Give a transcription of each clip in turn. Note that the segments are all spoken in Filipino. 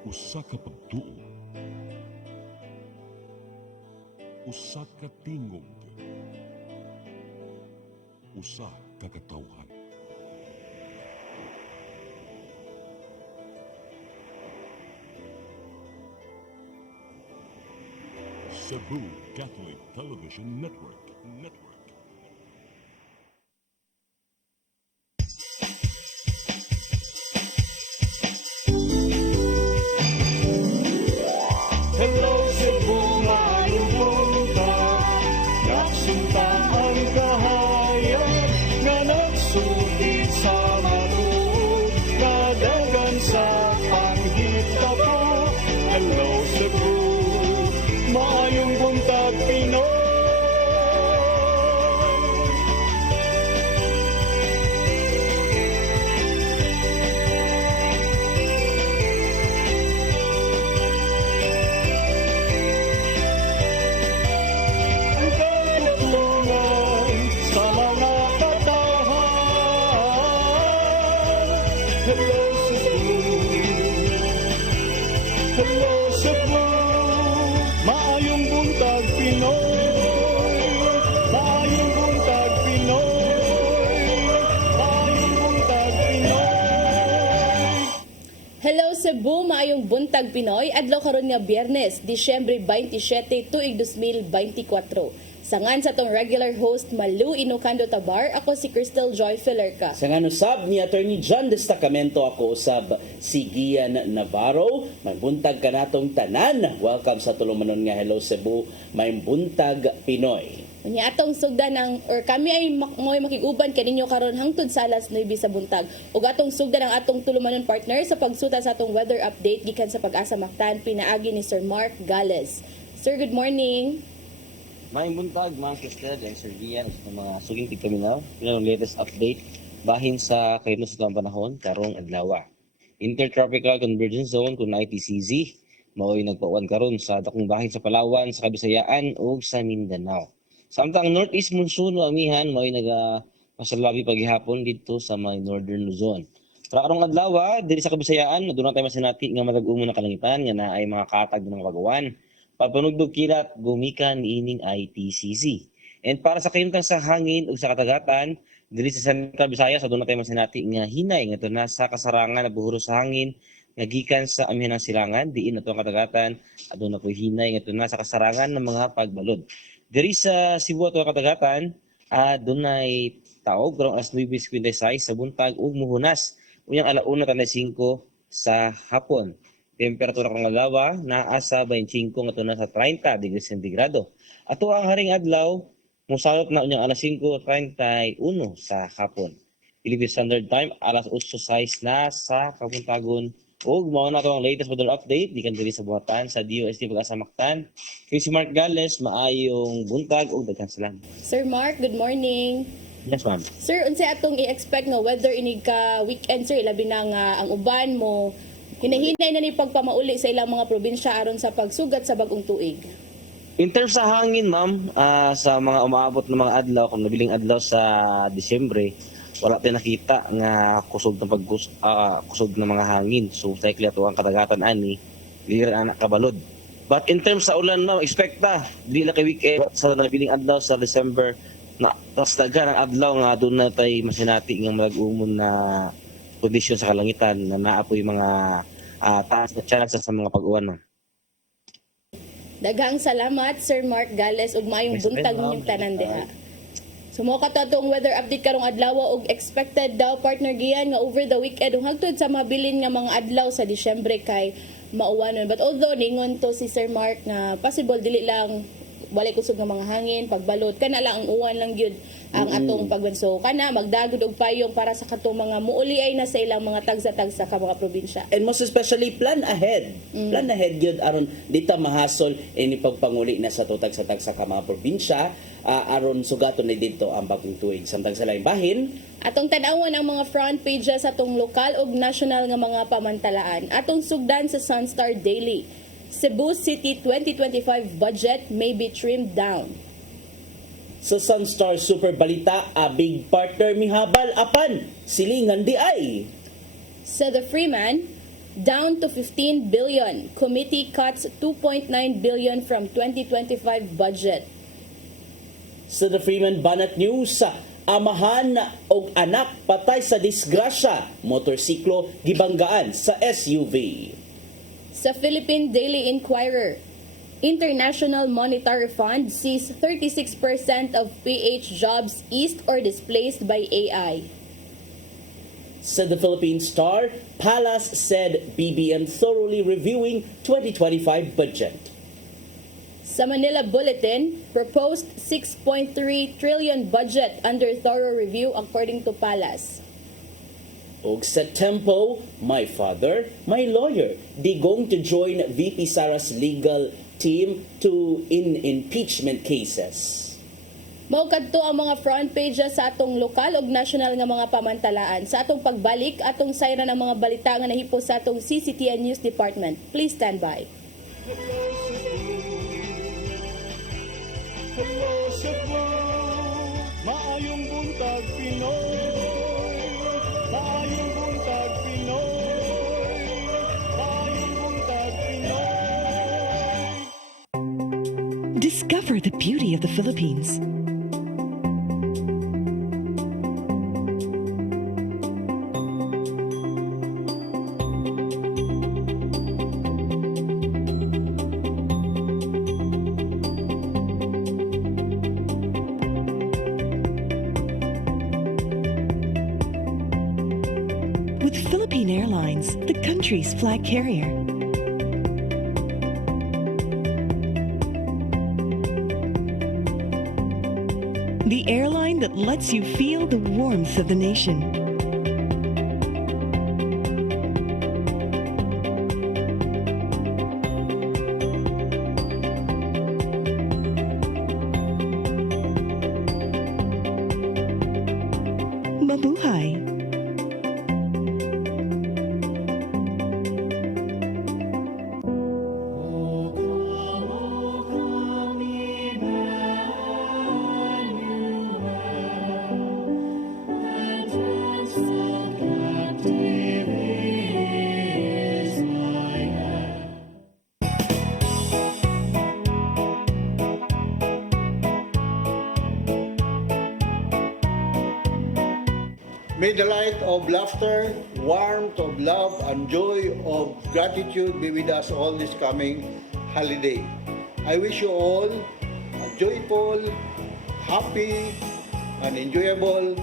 Usa ka pagtuo, usa ka tingog, usa ka katawhan. Cebu Catholic Television Network. Hello Cebu, maayong buntag. Naksunta ang kahayag nga nagsulid sa matuod, nadagan sa panghitabo. Hello Cebu, maayong buntag Pinoy. Ang katutulungan sa mga katawhan. Hello Cebu, hello Cebu, maayong buntag Pinoy, maayong buntag Pinoy, maayong buntag Pinoy. Hello Cebu, maayong buntag Pinoy, adlaw karon nga Biyernes, Disyembre 27, tuig 2024. Sangan sa tong regular host Malu Inocando Tabar, ako si Crystal Joy Filerca. Sa nga usab ni Attorney John Destacamento, ako usab si Gian Navarro. May buntag ka natong tanan. Welcome sa tulumanon nga Hello Cebu, may buntag Pinoy. Unya atong sugdan ng or kami ay mo'y makiguban kaninyo karon hangtod sa alas 9 sa buntag. Ug atong sugdan ang atong tulumanon partner sa pagsuta sa atong weather update gikan sa Pag-asa Mactan, pinaagi ni Sir Mark Gales. Sir, good morning. May buntag, mga Crystal, and Sir Gian, sa mga suging tigkaminaw, pinang latest update, bahin sa kayo sa itong panahon, karong adlaw. Intertropical Convergence Zone kung ITCZ, mao'y nagpauwan karon sa dakong bahin sa Palawan, sa Kabisayaan, o sa Mindanao. Samtang Northeast Monsoon o amihan, mao'y pasalabi paghihapon dito sa mga Northern Luzon. Para karong adlaw, diri sa Kabisayaan, doon na tayo masinati nga matag-umo na kalangitan, nga na ay mga katag ng pagawan. Papanugdog kilat, gumikan ining ITCZ. And para sa kayuntang sa hangin o sa katagatan, diri sa Central Visayas, doon na tayo masinati nga hinay, nga ito na sa kasarangan na buhuro sa hangin, nga gikan sa amihan ng silangan, diin na ito ang katagatan, doon na po hinay, nga ito na sa kasarangan ng mga pagbalod. Diri sa Cebu at katagatan, doon ay taog, karong alas 9:56 sa buntag, ug muhunas, unyang alauna 5 sa hapon. Temperatura kang adlaw naa sa 25 ngadto na sa 30 degrees sentigrado. Ato ang haring adlaw mosalot na unyang alas 5:31 sa hapon. Philippine Standard Time alas 8:06 na sa kabuntagon. Ug mao na to ang latest weather update gikan diri sa buhatan sa DOST Pag-asa Mactan. Kay si Mark Gales, maayong buntag ug daghang salamat. Sir Mark, good morning. Yes, ma'am. Sir, unsay atong i-expect nga weather inig ka weekend sir, labi na nga ang uban mo hinahinay na ni pagpamauli sa ilang mga probinsya aron sa pagsugat sa bagong tuig. In terms sa hangin, ma'am, sa mga umaabot ng mga adlaw, kung nabiling adlaw sa Disyembre, wala tayo nakita nga kusog ng mga hangin. So, likely ato ang kadagatan ani, dili anak kabalod. But in terms sa ulan, ma'am, expecta, dili na kay weekend sa nabiling adlaw sa December, na tas dagan ang adlaw nga doon na tayo masinati ng malag-umon na kondisyon sa kalangitan na naapoy mga taas na chances sa mga pag-uwan, ma'am. Daghang salamat Sir Mark Gales ug maayong buntag ninyong tanan diha. So mo katong weather update karong adlaw og expected daw partner Gian nga over the weekend ug hangtod sa mabilin nga mga adlaw sa Disyembre kay mauwanon. But although ningon to si Sir Mark nga possible dili lang walay kusog ng mga hangin, pagbalot, kana lang ang uwan lang gyud ang atong pagbanso. Kana magdagod og payong para sa katong mga muuli ay na sa ilang mga tagsa-tagsa ka mga probinsya. And most especially, plan ahead. Plan ahead yun, aron dita mahasol ini pagpanguli na sa tutag-sa-tag sa mga probinsya, aron sugaton na dito ang bagong tuig. Samtang sa laing bahin, Atong tan-awon ang mga front pages sa atong lokal ug national nga mga pamantalaan. Atong sugdan sa Sunstar Daily. Cebu City 2025 budget may be trimmed down. sa Sunstar Super Balita, a big partner mihabal apan silingan di ay. Sa The Freeman, down to 15 billion. Committee cuts 2.9 billion from 2025 budget. Sa The Freeman Banat News, amahan og anak patay sa disgrasya, motorsiklo gibanggaan sa SUV. Sa Philippine Daily Inquirer, International Monetary Fund sees 36% of PH jobs eased or displaced by AI. Sa The Philippine Star, Palace said BBM thoroughly reviewing 2025 budget. Sa Manila Bulletin, proposed 6.3 trillion budget under thorough review according to Palace. Og sa Tempo, my father, my lawyer, digong to join VP Sara's legal team in impeachment cases. Mao kadto ang mga front pages sa atong lokal ug national nga mga pamantalaan. Sa atong pagbalik, atong sayra ng mga balita nga nahipo sa atong CCTN News Department. Please stand by. Hello Cebu, maayong buntag Pinoy. Maayong buntag Pinoy. Maayong buntag Pinoy. Discover the beauty of the Philippines. With Philippine Airlines, the country's flag carrier. The airline that lets you feel the warmth of the nation. Mabuhay! May the light of laughter, warmth of love, and joy of gratitude be with us all this coming holiday. I wish you all a joyful, happy, and enjoyable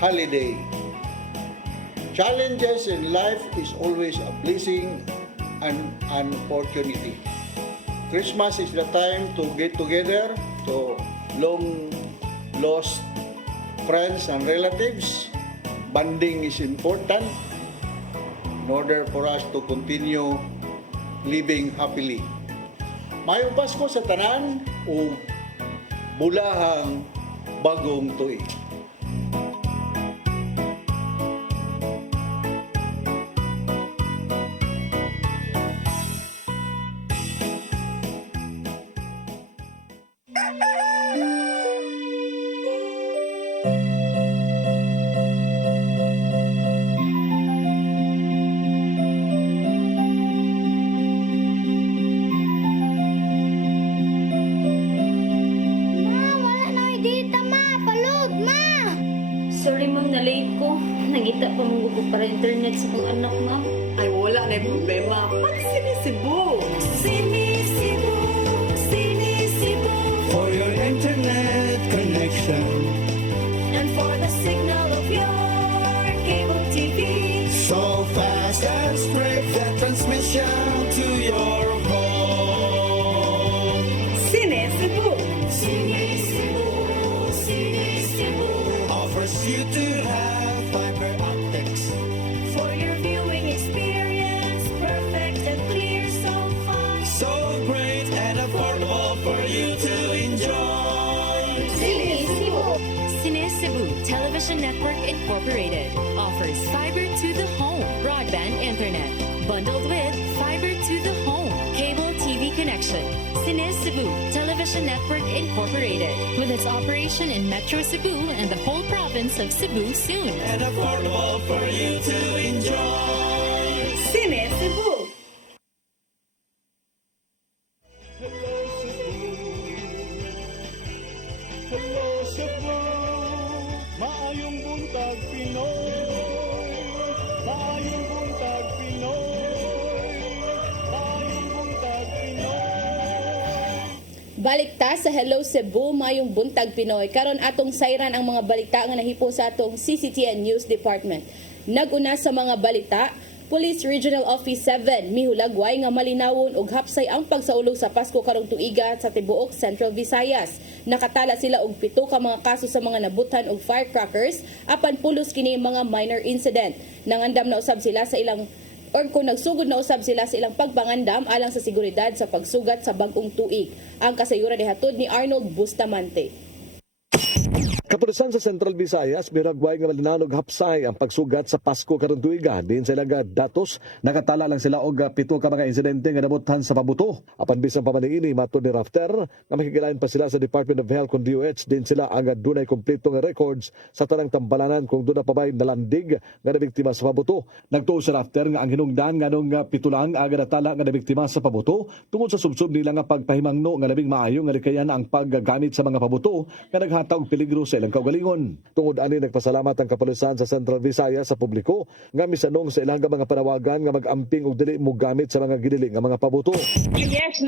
holiday. Challenges in life is always a blessing and an opportunity. Christmas is the time to get together to long lost friends and relatives. Bonding is important in order for us to continue living happily. Mayong Pasko sa tanan o bulahang bagong tuig. Sorry ma'am, na-late ko. Nangita pa mong gusto para internet sa kong anak ma'am. Ay, wala na yung problema. Pag-sinisibo! Sinisibo, sinisibo, For your internet connection, and for the signal of your cable TV. so fast and straight that transmission to your home. Sinisibo! Sinisibo, sinisibo, Offers you to have fiber optics. for your viewing experience, perfect and clear, so fast. So great and affordable for you to enjoy. Cine Cebu Television Network Incorporated offers fiber to the home broadband internet bundled with fiber to the home cable TV connection. Cine Cebu Television Network Incorporated with its operation in Metro Cebu and the whole province of Cebu soon. And affordable for you to enjoy. Sinisibo! Balikta sa Hello Cebu, mayong buntag Pinoy. Karon atong sayran ang mga balita nga nahipo sa atong CCTN News Department. Naguna sa mga balita, Police Regional Office 7 mihulagway nga malinawon og hapsay ang pagsaulog sa Pasko karong tuiga sa tibuok Central Visayas. Nakatala sila og 7 ka mga kaso sa mga nabutan og firecrackers apan pulos kini mga minor incident. Nangandam na usab sila sa ilang or kung nagsugod na usab sila sa ilang pagpangandam alang sa seguridad sa pagsugat sa bag-ong tuig. Ang kasayuran ni hatod ni Arnold Bustamante. Kapulisan sa Central Visayas, miragway nga malinanog hapsay ang pagsugat sa Pasko karong tuiga. Din sa ilang datos, nakatala lang sila og 7 ka mga insidente nga nabutan sa pabuto. Apan bisan pa man niini matud ni Rafter, nga makikilain pa sila sa Department of Health kung DOH, din sila ang dunay kompleto nga records sa tanang tambalanan kung doon na pa ba'y nalandig nga nabiktima sa pabuto. Nagtuo si Rafter nga ang hinungdan nga nung 7 lang aga natala nga nabiktima sa pabuto tungod sa subsub nila nga pagpahimangno nga labing maayo nga likayan ang paggamit sa mga pabuto nga naghatag peligro sa ilang kaugalingon. Tungod ani nagpasalamat ang kapulisan sa Central Visayas sa publiko nga misanong sa ilang mga panawagan nga mag-amping og dili mo gamit sa mga gidili nga mga pabuto. Yes,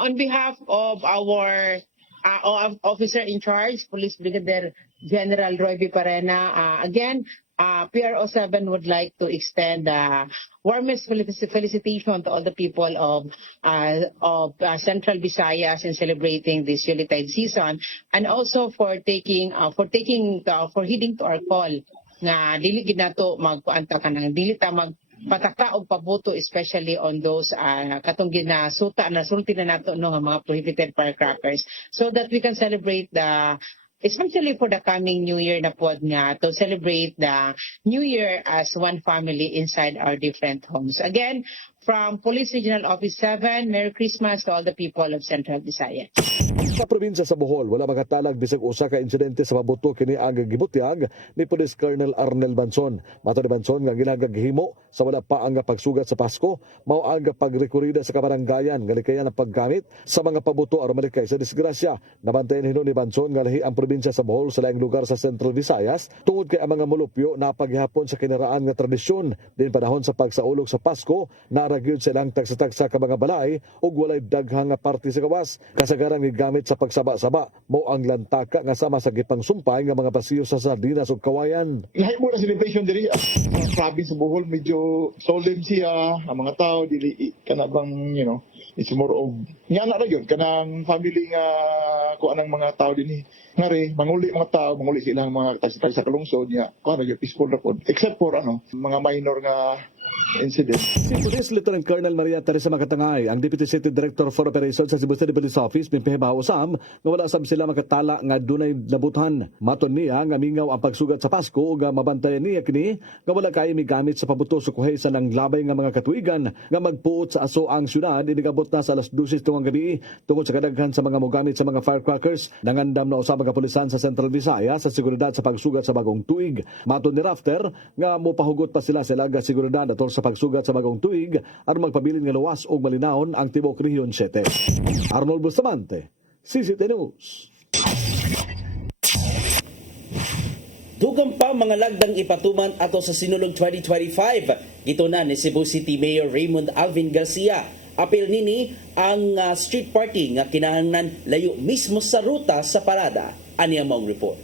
on behalf of our officer in charge, Police Brigadier General Roy B. Parena, again, PRO 7 would like to extend warmest felicitation to all the people of Central Visayas in celebrating this Yuletide season, and also for heeding to our call nga dili gid nato magkuanta kanang dili ta magpataka og pabuto, especially on those katong nasulti na nato no nga mga prohibited firecrackers, so that we can celebrate especially for the coming New Year na pod nga, to celebrate the New Year as one family inside our different homes. Again, from Police Regional Office 7, Merry Christmas to all the people of Central Visayas. Sa probinsya sa Bohol, wala makatalag bisag usa ka insidente sa pabuto kini ang gibutyag ni Police Colonel Arnel Banson. Mato ni Banson nga ginagahimo sa wala pa ang pagsugat sa Pasko, mao ang pagrekurida sa kabaranggayan nga likayan ang paggamit sa mga pabuto aron malikay sa disgrasya. Nabantayan hinon ni Banson nga lahi ang probinsya sa Bohol sa laing lugar sa Central Visayas tungod kay ang mga mulupyo na paghihapon sa kinaraan nga tradisyon. Din panahon sa pagsaulog sa Pasko, naragyod silang tagsa-tagsa ka mga balay ug walay daghang nga parte sa gawas. Kasagaran gigamit sa pagsaba-saba, mao ang lantaka nga sama sa gipang sumpay nga mga pasiyo sa sardinas ug kawayan. Lahi mo na celebration diri sa province sa Bohol, medyo solemn siya ang mga tao dili kana bang it's more of nga na ra gyud kanang family nga kuan ang mga tao dinhi ngari manguli silang mga tagsitag sa kalungsod niya kuan ra gyud peaceful ra pod except for mga minor nga incident. Si Police Lieutenant Colonel Maria Teresa Makatangay, ang Deputy City Director for Operations sa Cebu City Police Office, pimpihibaw usam nga wala sab sila makatala nga dunay nabutan. Maton niya nga mingaw ang pagsugat sa Pasko ug mabantayan niya kini nga wala kay migamit sa pabuto sa kuhaysa ng labay nga mga katuigan nga magpuot sa aso ang syudad inigabot na sa alas 12 tungod gabi tungod sa kadaghan sa mga mogamit sa mga firecrackers. Nangandam na usab ang kapulisan sa Central Visayas sa seguridad sa pagsugat sa bagong tuig. Maton ni Rafter nga mopahugot pa sila sa ilaga seguridad atol sa pagsugat sa bagong tuig aron magpabilin nga luwas og malinawon ang tibok Region 7. Arnold Bustamante, CCTN News. Dugang pa mga lagdang ipatuman ato sa sinulog 2025. Gito na ni Cebu City Mayor Raymond Alvin Garcia. Apil nini ang street party nga kinahanglan layo mismo sa ruta sa parada. Ani ang mong report.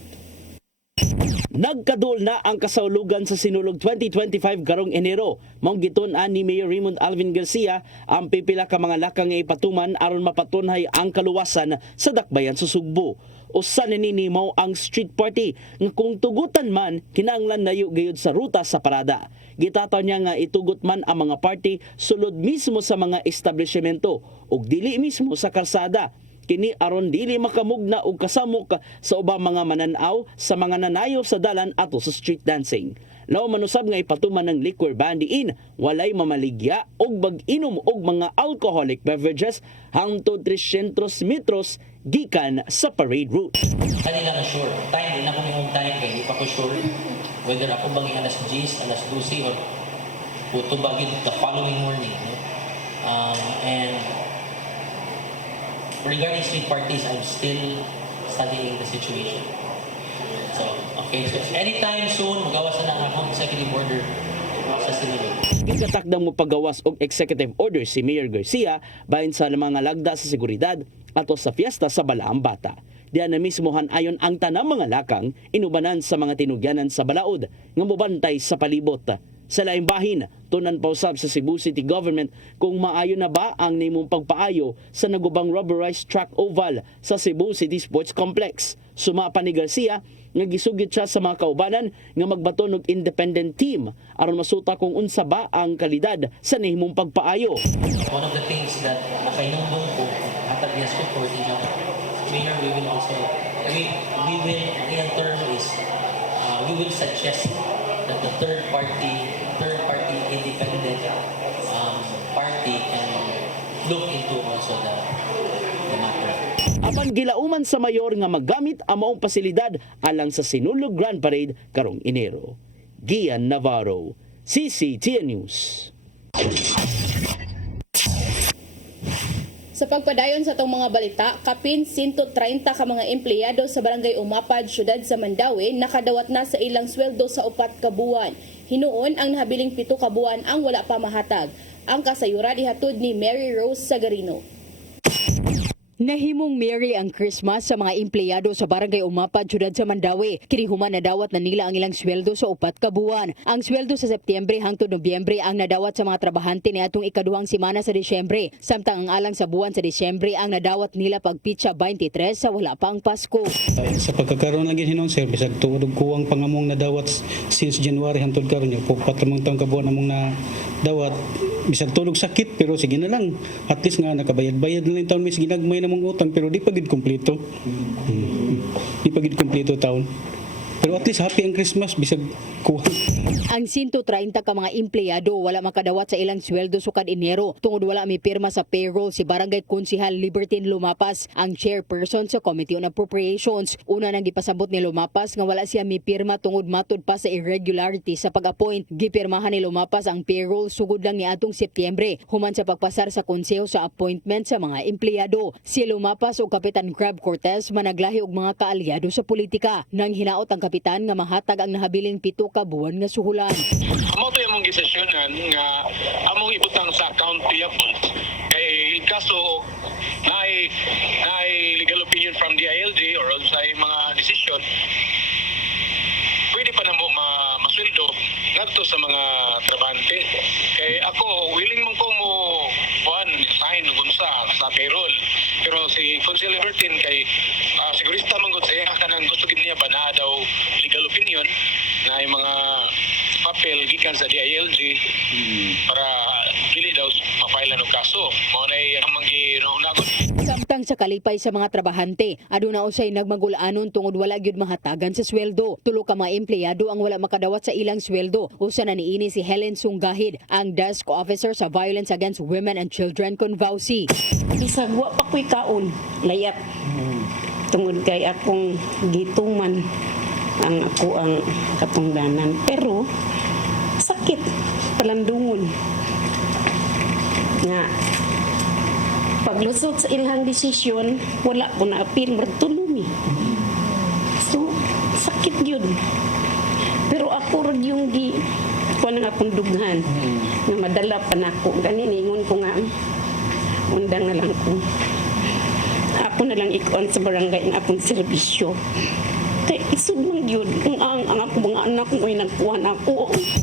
Nagkadul na ang kasaulugan sa sinulog 2025 karong Enero. Mong gitun-an ni Mayor Raymond Alvin Garcia ang pipila ka mga lakang nga ipatuman aron mapatunhay ang kaluwasan sa dakbayan sa Sugbo. Usa nini mao ang street party nga kung tugutan man kinahanglan layo gayud sa ruta sa parada. Gitataw niya nga itugot man ang mga party sulod mismo sa mga establishmento ug dili mismo sa kalsada. Kini aron dili makamugna og kasamok sa ubang mga mananaw sa mga nanayo sa dalan ato sa street dancing. Law manusab nga ipatuman ng liquor ban diin walay mamaligya og bag-inom og mga alcoholic beverages hangtod 300 metros gikan sa parade route. Kanila na sure. Time din ako may time kaya di pa ko sure whether ako bang alas 10, alas 12 or puto bagid the following morning. No? And regarding street parties, I'm still studying the situation. So anytime soon, magawa sa na akong executive order sa sinulog. Gikatakdang mo pagawas og executive order si Mayor Garcia bahin sa mga lagda sa seguridad ato sa fiesta sa Balaang Bata. Diyan na mismohan ayon ang tanang mga lakang inubanan sa mga tinugyanan sa balaod nga mobantay sa palibot. Sa laing bahin, tunan pa usab sa Cebu City Government kung maayo na ba ang nimong pagpaayo sa nagubang rubberized track oval sa Cebu City Sports Complex. Sumapa ni Garcia nga gisugid siya sa mga kaubanan nga magbaton og independent team aron masuta kung unsa ba ang kalidad sa nahimong pagpaayo. One of the things that nakainungdong ko hatag niya support niya, Mayor, we will also, we will, ang term is, we will suggest that the third party independent party can look into also the matter. Apan gilauman sa mayor nga magamit ang maong pasilidad alang sa Sinulog Grand Parade karong Enero. Gian Navarro, CCTN News. Sa pagpadayon sa itong mga balita, kapin 130 ka mga empleyado sa Barangay Umapad, Syudad sa Mandawi, nakadawat na sa ilang sweldo sa 4 ka buwan. Hinuon ang nahabiling 7 ka buwan ang wala pa mahatag. Ang kasayuran ihatod ni Mary Rose Sagarino. Nahimong Mary ang Christmas sa mga empleyado sa Barangay Umapad, Syudad sa Mandawi. Kinihuman nadawat na nila ang ilang sweldo sa 4 ka buwan. Ang sweldo sa Setyembre hangtod Nobyembre ang nadawat sa mga trabahante ni atong ikaduhang semana sa Disyembre. Samtang ang alang sa buwan sa Disyembre ang nadawat nila pagpitsa 23 sa wala pa ang Pasko. Sa pagkakaroon ng hinon sir, bisag tuod og kuwang pangamong nadawat since January hangtod karon yo, 4 taong kabuan among nadawat. Bisag tulog sakit pero sige na lang. At least nga nakabayad-bayad na lang taon may ginagmay namong utang pero di pa gid kumpleto. Di pa gid kumpleto taon. Pero at least happy ang Christmas bisag kuwang. Ang 130 ka mga empleyado wala makadawat sa ilang sweldo sukad Enero tungod wala mi pirma sa payroll si Barangay Konsehal Libertine Lumapas, ang chairperson sa Committee on Appropriations. Una nang gipasabot ni Lumapas nga wala siya mi pirma tungod matud pa sa irregularity sa pag-appoint. Gipirmahan ni Lumapas ang payroll sugod lang ni atong Setyembre human sa pagpasar sa konseho sa appointment sa mga empleyado. Si Lumapas o Kapitan Crab Cortez managlahi og mga kaalyado sa politika. Nang hinaot ang kapitan nga mahatag ang nahabiling 7 ka buwan nga suhulan. Amo to yung gisesyonan nga among ibutang sa account payable kay kaso na legal opinion from the ILG or sa mga decision pwede pa na mo masweldo ngadto sa mga trabahante. Kay ako willing man ko mo sign ug sa payroll pero si Council Libertine kay sigurista man gud siya kanang gusto gid niya ba na daw legal opinion na yung mga papel gikan sa DILG para dili daw ma-file ang kaso. Mao na ang mangginunagon. Samtang sa kalipay sa mga trabahante, aduna usay nagmagul-anon tungod wala gyud mahatagan sa sweldo. Tulo ka mga empleyado ang wala makadawat sa ilang sweldo. Usa na niini si Helen Sunggahid, ang desk officer sa Violence Against Women and Children Convauci. Bisag wa pa ko'y kaon, layat. Tungod kay akong gituman ang ako ang katungdanan. Pero sakit palandungon nga paglusot sa ilang desisyon wala ko na appeal magtulumi. So sakit yun. Pero ako rin yung kuha ng akong dughan na madala pa na ako. Ganingon ko nga undang na lang ko. Ako na lang ikuan sa barangay na akong serbisyo. Kaya isod man yun. Ang ako mga anak ko ay nagkuhan ako.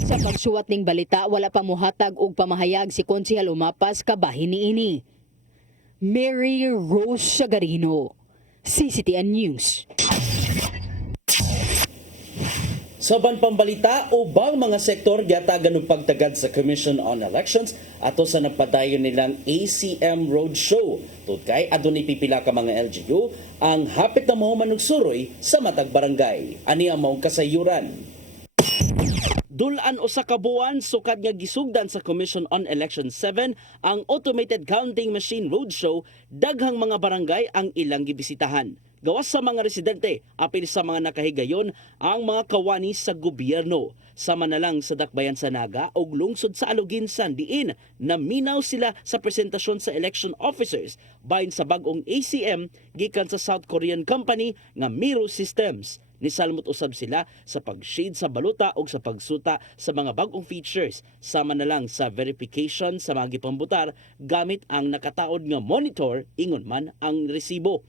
Sa pagsuwat ning balita, wala pa muhatag og pamahayag si Konsehal Umapas kabahin niini. Mary Rose Sagarino, CCTN News. Saban pambalita, ubang mga sektor yatagan ng pagtagad sa Commission on Elections ato sa nagpadayon nilang ACM Roadshow. Tudkay adunay pipila ka mga LGU ang hapit na mahuman og suroy sa matag barangay. Ani ang maong kasayuran. Dulan usa ka buwan sukad nga gisugdan sa Commission on Election 7 ang Automated Counting Machine Roadshow, daghang mga barangay ang ilang gibisitahan. Gawas sa mga residente, apil sa mga nakahigayon ang mga kawani sa gobyerno. Sama na lang sa Dakbayan sa Naga o lungsod sa Aluginsan diin na minaw sila sa presentasyon sa election officers bahin sa bagong ACM gikan sa South Korean company nga Miro Systems. Nisalmot usab sila sa pag-shade sa baluta o sa pagsuta sa mga bagong features, sama na lang sa verification sa mga gipambutar gamit ang nakataod nga monitor ingon man ang resibo.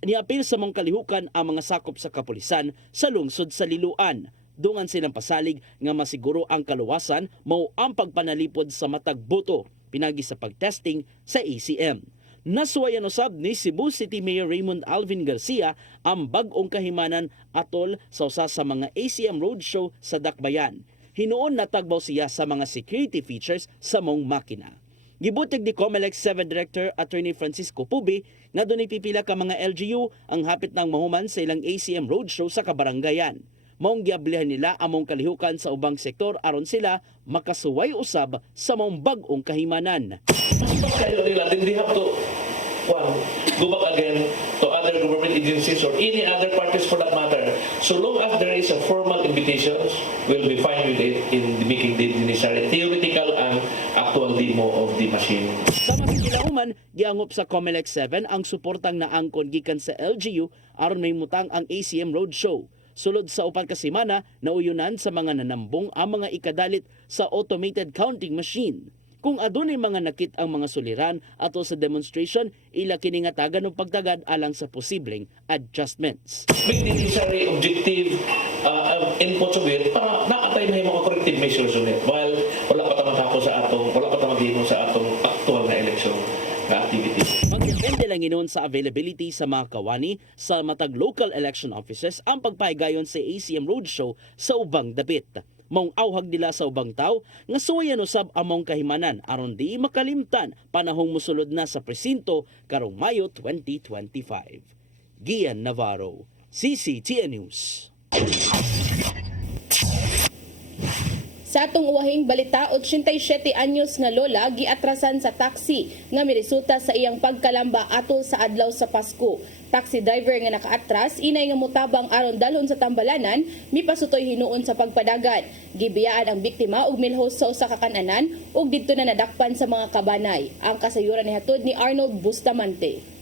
Niapil sa mong kalihukan ang mga sakop sa kapulisan sa lungsod sa Liloan. Dungan silang pasalig nga masiguro ang kaluwasan mao ang pagpanalipod sa matag boto pinagi sa pagtesting sa ACM. Nasuwayan usab ni Cebu City Mayor Raymond Alvin Garcia ang bag-ong kahimanan atol sa usa sa mga ACM roadshow sa Dakbayan. Hinuon natagbaw siya sa mga security features sa mong makina. Gibutig ni COMELEC 7 Director Attorney Francisco Pubi nga dunay pipila ka mga LGU ang hapit ng mahuman sa ilang ACM roadshow sa kabarangayan. Maong giablihan nila among kalihukan sa ubang sektor aron sila makasuway usab sa maong bag-ong kahimanan. Kayo nila, then they have to go back again to other government agencies or any other parties for that matter. So long as there is a formal invitation, we'll be fine with it in making the necessary theoretical and actual demo of the machine. Sama sa kilauman, giangop sa COMELEC 7 ang suportang naangkon gikan sa LGU aron may mutang ang ACM Roadshow. Sulod sa upat ka semana, nauyunan sa mga nanambong ang mga ikadalit sa automated counting machine. Kung adunay mga nakit ang mga suliran ato sa demonstration, ila kiningatagan ng pagtagad alang sa posibleng adjustments. Make the necessary objective inputs of it para naatay na yung mga corrective measures on it while wala pa tamang tako sa atong, wala pa tamang demo sa atong actual na election na activity. Magdepende lang inon sa availability sa mga kawani sa matag local election offices ang pagpahigayon sa ACM Roadshow sa ubang dapit. Maong awhag nila sa ubang tao nga suwayan usab among kahimanan aron di makalimtan panahong musulod na sa presinto karong Mayo 2025. Gian Navarro, CCTN News. Sa atong uwahing balita, 87 anyos nga lola giatrasan sa taxi nga miresulta sa iyang pagkalamba atol sa adlaw sa Pasko. Taxi driver nga nakaatras, inay nga mutabang aron dalhon sa tambalanan, mipasutoy hinuon sa pagpadagan. Gibiyaan ang biktima og milhos sa usa ka kan-anan ug didto na nadakpan sa mga kabanay. Ang kasayuran ni hatod ni Arnold Bustamante.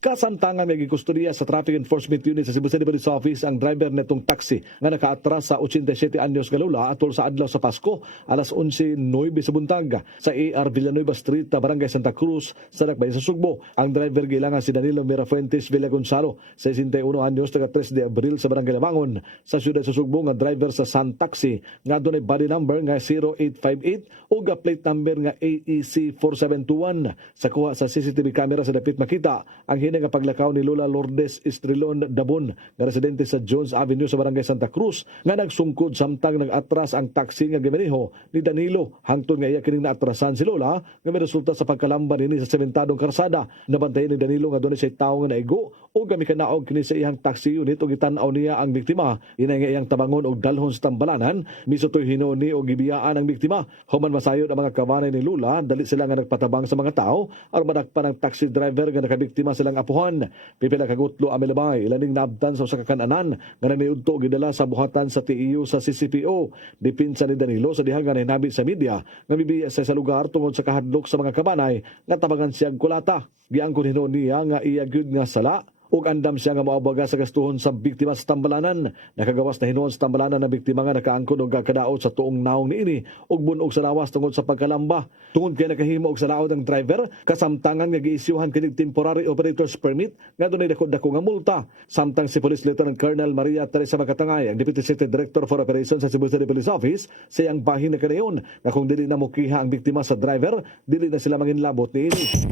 Kasamtangan may gikustodiya sa Traffic Enforcement Unit sa Cebu City Police Office ang driver netong taxi nga nakaatras sa 87 anyos nga lola atol sa adlaw sa Pasko alas 11:09 sa buntag sa AR Villanueva Street, Barangay Santa Cruz sa Dakbayan sa Sugbo. Ang driver gilangan si Danilo Mirafuentes Villa Gonzalo, 61 anyos, taga 3 de Abril sa Barangay Lamangon sa siyudad sa Sugbo nga driver sa Sun Taxi nga dunay body number nga 0858 ug plate number nga AEC 4721. Sa kuha sa CCTV camera sa dapit makita ang nga paglakaw ni Lola Lourdes Estrelon Dabon nga residente sa Jones Avenue sa Barangay Santa Cruz nga nagsungkod samtang nag-atras ang taxi nga gimaniho ni Danilo hangtod nga iya kining naatrasan si Lola nga may resulta sa pagkalamba nini sa sementadong karsada. Nabantayan ni Danilo nga dunay siya tawo nga naigo o gamikanaog kini sa iyang taxi unit ug gitan-aw niya ang biktima. Inay nga iyang tabangon og dalhon sa tambalanan, misutoy hinuon ni og gibiyaan ang biktima. Human masayod ang mga kabanay ni Lola, dali sila nga nagpatabang sa mga tao aron madakpan ang taxi driver nga nakabiktima silang apuhan. Pipila kagutlo ang milabay ilaning naabtan sa usa ka kan-anan nga naniudto gidala sa buhatan sa TEU sa CCPO. Dipinsa ni Danilo sa dihang nga hinabi sa media nga mibiya sa lugar tungod sa kahadlok sa mga kabanay nga tabangan siyang kulata. Giangkon hinuon niya nga iya gyud nga sala ug andam siya nga moabaga sa gastuhon sa biktima sa tambalanan. Nakagawas na hinuon sa tambalanan na biktima nga nakaangkon og kadaot sa tuong naong niini ug bunog sa lawas tungod sa pagkalamba. Tungod kay nakahimo og sa laod ang driver, kasamtangan nga giisyuhan kining temporary operator's permit nga dunay dako-dako nga multa. Samtang si Police Lieutenant Colonel Maria Teresa Makatangay, ang Deputy City Director for Operations sa Cebu City Police Office, sa iyang bahin na kanayon nga kung dili na mokiha ang biktima sa driver, dili na sila manginlabot niini.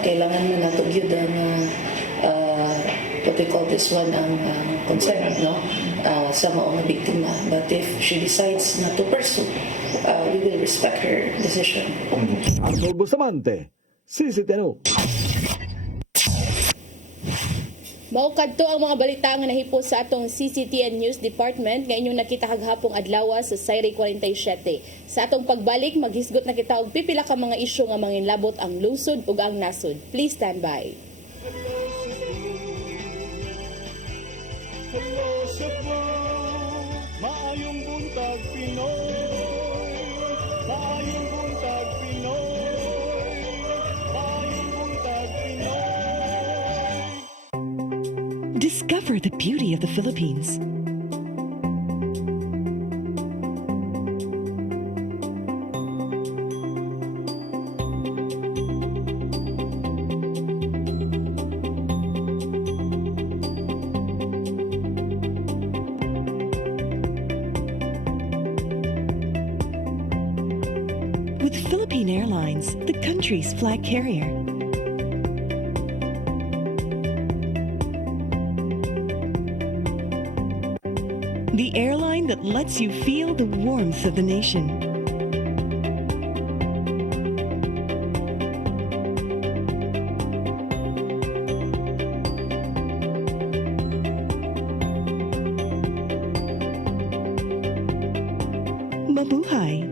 Kailangan na nato gyud ang what we call this one ang concern sa mga biktima. But if she decides not to pursue, we will respect her decision. Arnold Bustamante, CCTN. Mao kadto ang mga balita nga nahipos sa atong CCTN News Department nga inyong nakita kaghapong adlaw sa Sayri 47. Sa atong pagbalik, maghisgot na kita og pipila ka mga isyu nga manginlabot ang lungsod ug ang nasod. Please stand by. Hello Cebu, maayong buntag Pinoy, maayong buntag Pinoy, maayong buntag Pinoy. Discover the beauty of the Philippines. With Philippine Airlines, the country's flag carrier. The airline that lets you feel the warmth of the nation. Mabuhay!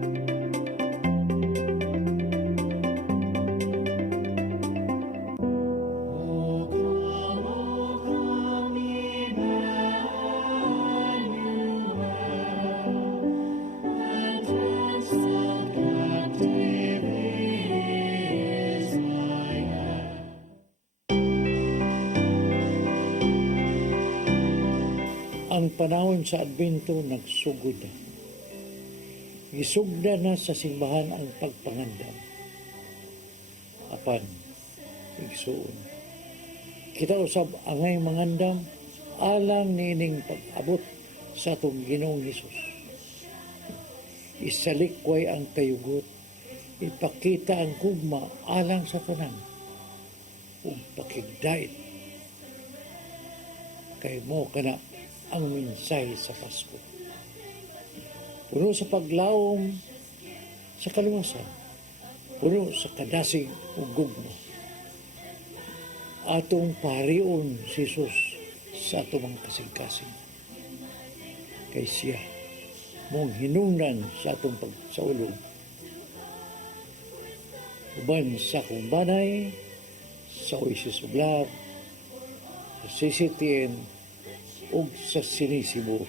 Ang panahon sa Adbento nagsugod na. Gisugda na sa simbahan ang pagpangandam. Apan, igsuon. Kita usab angay mangandam, alang nining pag-abot sa atong Ginoong Hesus. Isalikway ang kayugot, ipakita ang kugma alang sa tanan, ug pakigdait. Kay mo kana ang mensahe sa Pasko. Puno sa paglawom sa kaluwasan, puno sa kadasig ug gugma. Atong parion si Jesus sa atong mga kasing-kasing. Kay siya mong hinungdan sa atong pagsaulog. Uban sa kumbanay, sa Oasis of Love, sa CCTN, ug sa Sinisibo.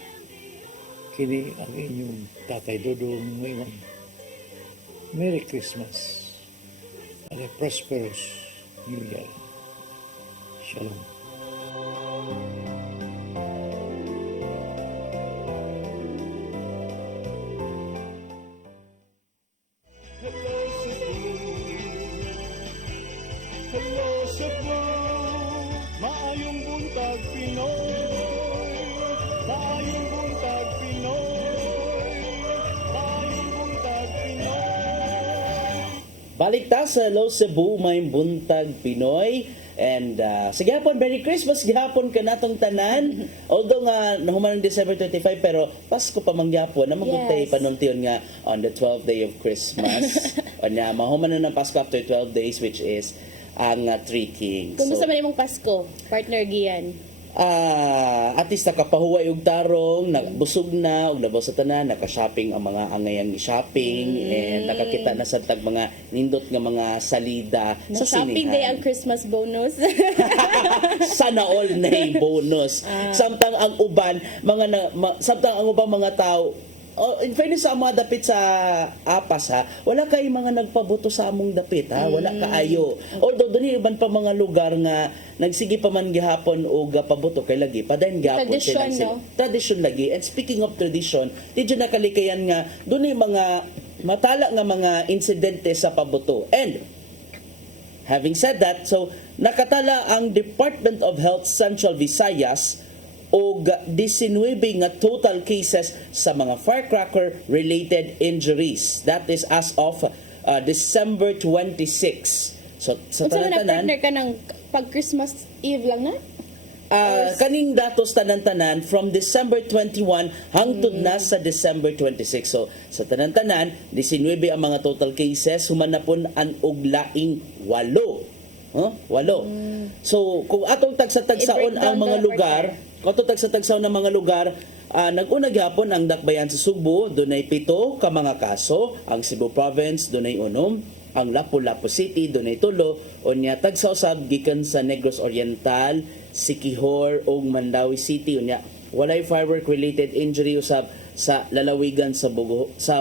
Kini ang inyong Tatay Dodong Mayman. Merry Christmas and a prosperous New Year. Shalom. Hello Cebu, maayong buntag Pinoy. Maayong buntag Pinoy. Maayong buntag Pinoy. Balik ta sa Hello Cebu, may buntag Pinoy. And sige hapon, Merry Christmas gihapon ka natong tanan. Although nga nahuman ng December 25 pero Pasko pa mangyapon na maguntay Yes. panuntion nga on the 12th day of Christmas. O nya mahuman na ng Pasko after 12 days which is ang Three Kings. Kumusta man imong Pasko, partner Gian? At least nakapahuway og tarong, nagbusog na, og nabaw sa tanan, naka-shopping ang mga angayang shopping, and nakakita na sa tag mga nindot nga mga salida sa Na-shopping day sinihan. ang Christmas bonus. Sana all na bonus. Samtang ang uban, samtang ang ubang mga tao, in fairness sa mga dapit sa apas ha, wala kay mga nagpaboto sa among dapit ha, wala kaayo. Although doon iban pa mga lugar nga nagsige pa man gihapon o paboto kay lagi pa dayon gihapon Tradisyon, sila. no? Tradition lagi. And speaking of tradition, didyo nakalikayan nga doon mga matala nga mga insidente sa paboto. And having said that, so nakatala ang Department of Health Central Visayas og 19 nga total cases sa mga firecracker related injuries. That is as of December 26. So sa Kung saan tanan-tanan, nag-partner ka ng pag-Christmas Eve lang na? kaning datos tanan-tanan from December 21 hangtod na sa December 26. So sa tanan-tanan, 19 ang mga total cases, humanapon ang og laing 8. 8. So kung atong tagsa-tagsaon ang mga lugar, kung atong tagsa-tagsaon ang mga lugar, nag-una gyapon ang Dakbayan sa Sugbo, dunay 7 ka mga kaso, ang Cebu Province dunay 6, ang Lapu-Lapu City dunay 3, unya tagsa-usab gikan sa Negros Oriental, Siquijor ug Mandawi City, unya walay firework related injury usab sa lalawigan sa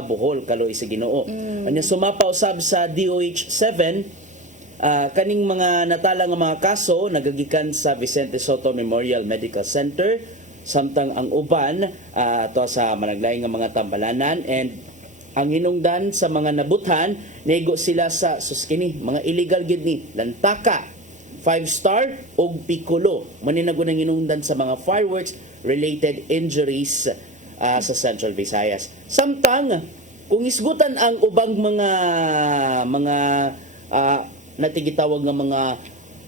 Bohol kaloy sa Ginoo. Unya sumapa usab sa DOH 7 kaning mga natala nga mga kaso nagagikan sa Vicente Soto Memorial Medical Center, samtang ang uban to sa managlaing nga mga tambalanan, and ang hinungdan sa mga nabuthan nego sila sa suskini mga illegal gid ni Lantaka, 5-star ug Piccolo. Maninago nang hinungdan sa mga fireworks related injuries sa Central Visayas. Samtang kung isgutan ang ubang mga natigitawag nga mga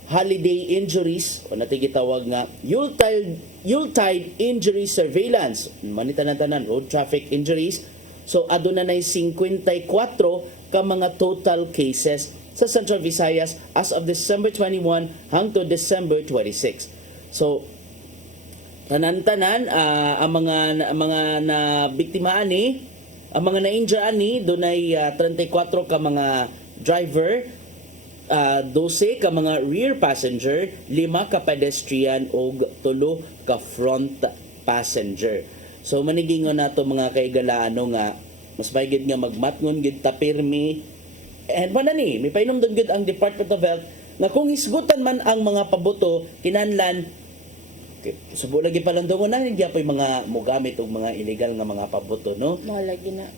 holiday injuries o natigitawag nga Yuletide injury surveillance, manitanan-tanan road traffic injuries. So aduna nay 54 ka mga total cases sa Central Visayas as of December 21 hangtod December 26. So tanan-tanan ang mga na biktima ani, ang mga na-injure ani dunay 34 ka mga driver, 12 ka mga rear passenger, 5 ka pedestrian ug 3 ka front passenger. So manigingon nato mga kaigalaano nga mas maygid nga magmatngon gid ta pirmi, and manani may painomdon gid ang Department of Health nga kung hisgutan man ang mga pabuto kinahanglan subo lagi pa lang daw na hindi pa yung mga mogamit og mga illegal nga mga pabuto, no? Mo lagi na.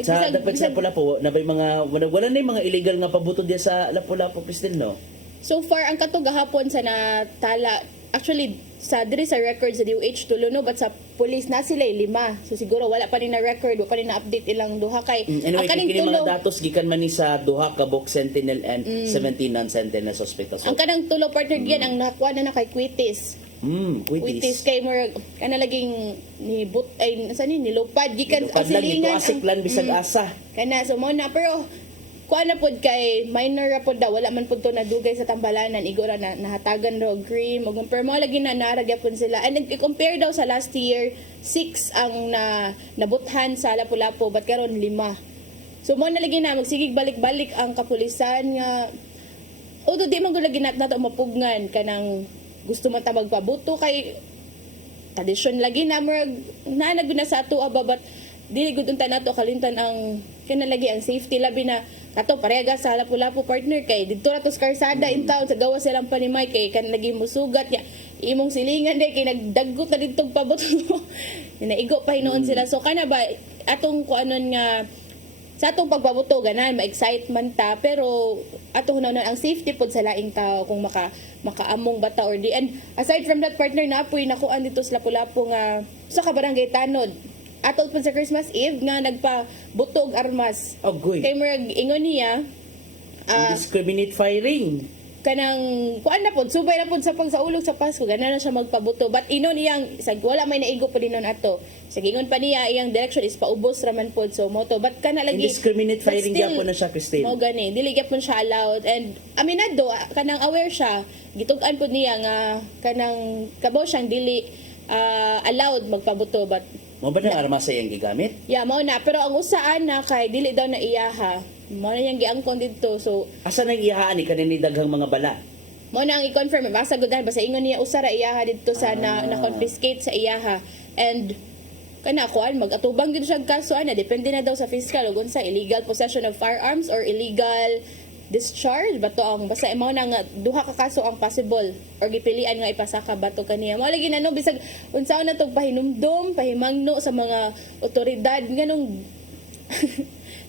Sa dapat sa Lapu-Lapu na may mga wala na yung mga illegal nga pabuto diya sa Lapu-Lapu, Christine, no? So far ang kato gahapon sa natala, actually sa diri sa records sa DOH tulo, no, but sa police na sila 5. So siguro wala pa rin na record, wala pa rin na update ilang duha kay. Anyway, ang kini mga datos gikan man ni sa duha ka Bok Sentinel and 17 non-sentinel suspect. So, ang kanang tulo partner diyan ang nakuha na kay Quitis. Quitis kay more kana laging ni but ay sa ni nilupad gikan ang silingan ang bisag asa. Kana so mo na, pero kuha na pod kay minor ra pod daw, wala man pod to nadugay sa tambalanan, igora na nahatagan ro cream ug pero mo lagi na naragya pod sila, and i-compare daw sa last year 6 ang nabuthan sa Lapu-Lapu but karon 5. So mo na lagi na magsigig balik-balik ang kapulisan nga although di man lagi nato mapugnan kanang gusto man ta magpabuto kay tradisyon lagi na nanag na sa ato ababat dili gud unta nato kalimtan ang kanalagi ang safety labi na kato parega sa Lapu-Lapu partner kay didto ra to sa karsada in town sa gawas silang panimay kay kanlagi musugat ya imong silingan day kay nagdaggot na didtong pabuto naigo pa hinoon sila. So kana ba atong kuanon nga sa atong pagpabuto ganan ma-excite man ta, pero atong hunaw ang safety pod sa laing tao kung makaamong bata or di. And aside from that partner na apoy nakuan dito sa Lapu-Lapu nga sa Barangay Tanod atol pod sa Christmas Eve nga nagpabuto og armas. Kay murag ingon niya indiscriminate firing. Kanang kuan na pod subay na pod sa pagsaulog sa Pasko gana na siya magpabuto, but inon iyang isag wala may naigo pa dinon ato sa gingon pa niya iyang direction is paubos raman pod so moto but kana lagi indiscriminate firing gyapon na siya, Christine. Mo gani dili gyapon siya allowed, and aminado kanang aware siya gitug-an pod niya nga kanang kabaw siyang dili allowed magpabuto, but mo ba nang armas sa iyang gigamit? Yeah, mo na, pero ang usaan na kay dili daw na iyaha. Mo na yang giangkon dito. So asa nang iyahaan ni kanini daghang mga bala? Mo na ang i-confirm basta gudan basta ingon niya usara iyaha dito sa na confiscate sa iyaha, and kana kuan mag-atubang gid siya kaso ana depende na daw sa fiscal ug unsa illegal possession of firearms or illegal discharge bato ang basta mao na nga duha ka kaso ang possible or gipilian nga ipasaka bato kaniya. Mao lagi na no bisag unsaon na tong pahinumdom pahimangno sa mga otoridad nganong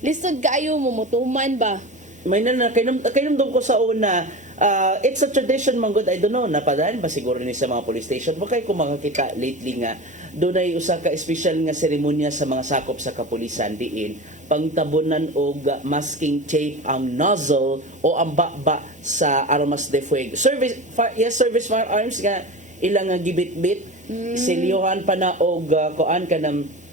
lisod kaayo mo mutuman ba. May na kainomdom ko sa una, it's a tradition man good, I don't know napadaan ba siguro ni sa mga police station ba kay kung makakita lately nga dunay usa ka special nga seremonya sa mga sakop sa kapulisan diin pangtabunan og masking tape ang nozzle o ang baba sa armas de fuego. Service firearms nga ilang nga gibit-bit silyohan pa na og kuan ka ng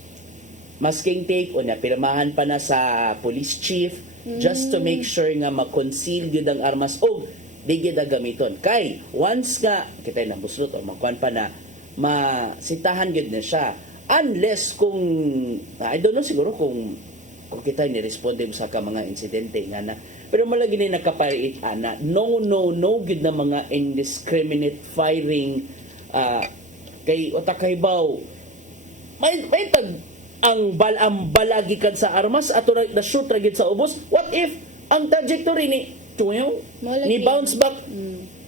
masking tape o na pirmahan pa na sa police chief just to make sure nga ma-conceal gyud ang armas og di gyud gamiton kay once nga kita na buslot o magkuan pa na masitahan gyud na siya unless kung I don't know siguro kung kita ni responde sa ka mga insidente nga na pero malagi na nakapariit ana no gyud na mga indiscriminate firing kay otakay baw may tag ang balagi kan sa armas ato na shoot ra gid sa ubos. What if ang trajectory ni Malagi. ni bounce back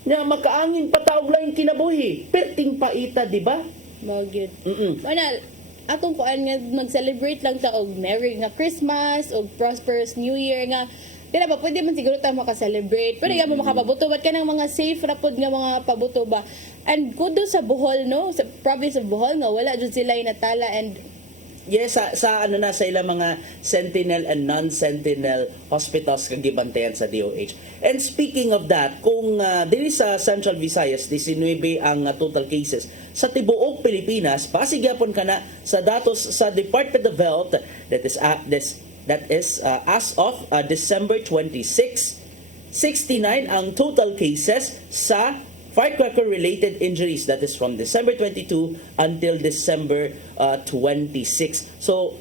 nga makaangin pataog lang yung kinabuhi perting paita di ba? Mao gyud. Manal atong kuan nga mag-celebrate lang ta og Merry nga Christmas og prosperous New Year nga kaya ba pwede man siguro ta maka-celebrate pero mo makapabuto ba't ka ng mga safe rapod nga mga pabuto ba and kudo sa Bohol no sa province of Bohol nga wala jud sila natala and Yes, sa ano na sa ilang mga sentinel and non-sentinel hospitals kag gibantayan sa DOH. And speaking of that, kung dili sa Central Visayas 19 ang total cases sa tibuok Pilipinas, pasigyapon kana sa datos sa Department of Health that is as of December 26, 69 ang total cases sa firecracker-related injuries. That is from December 22 until December 26. So,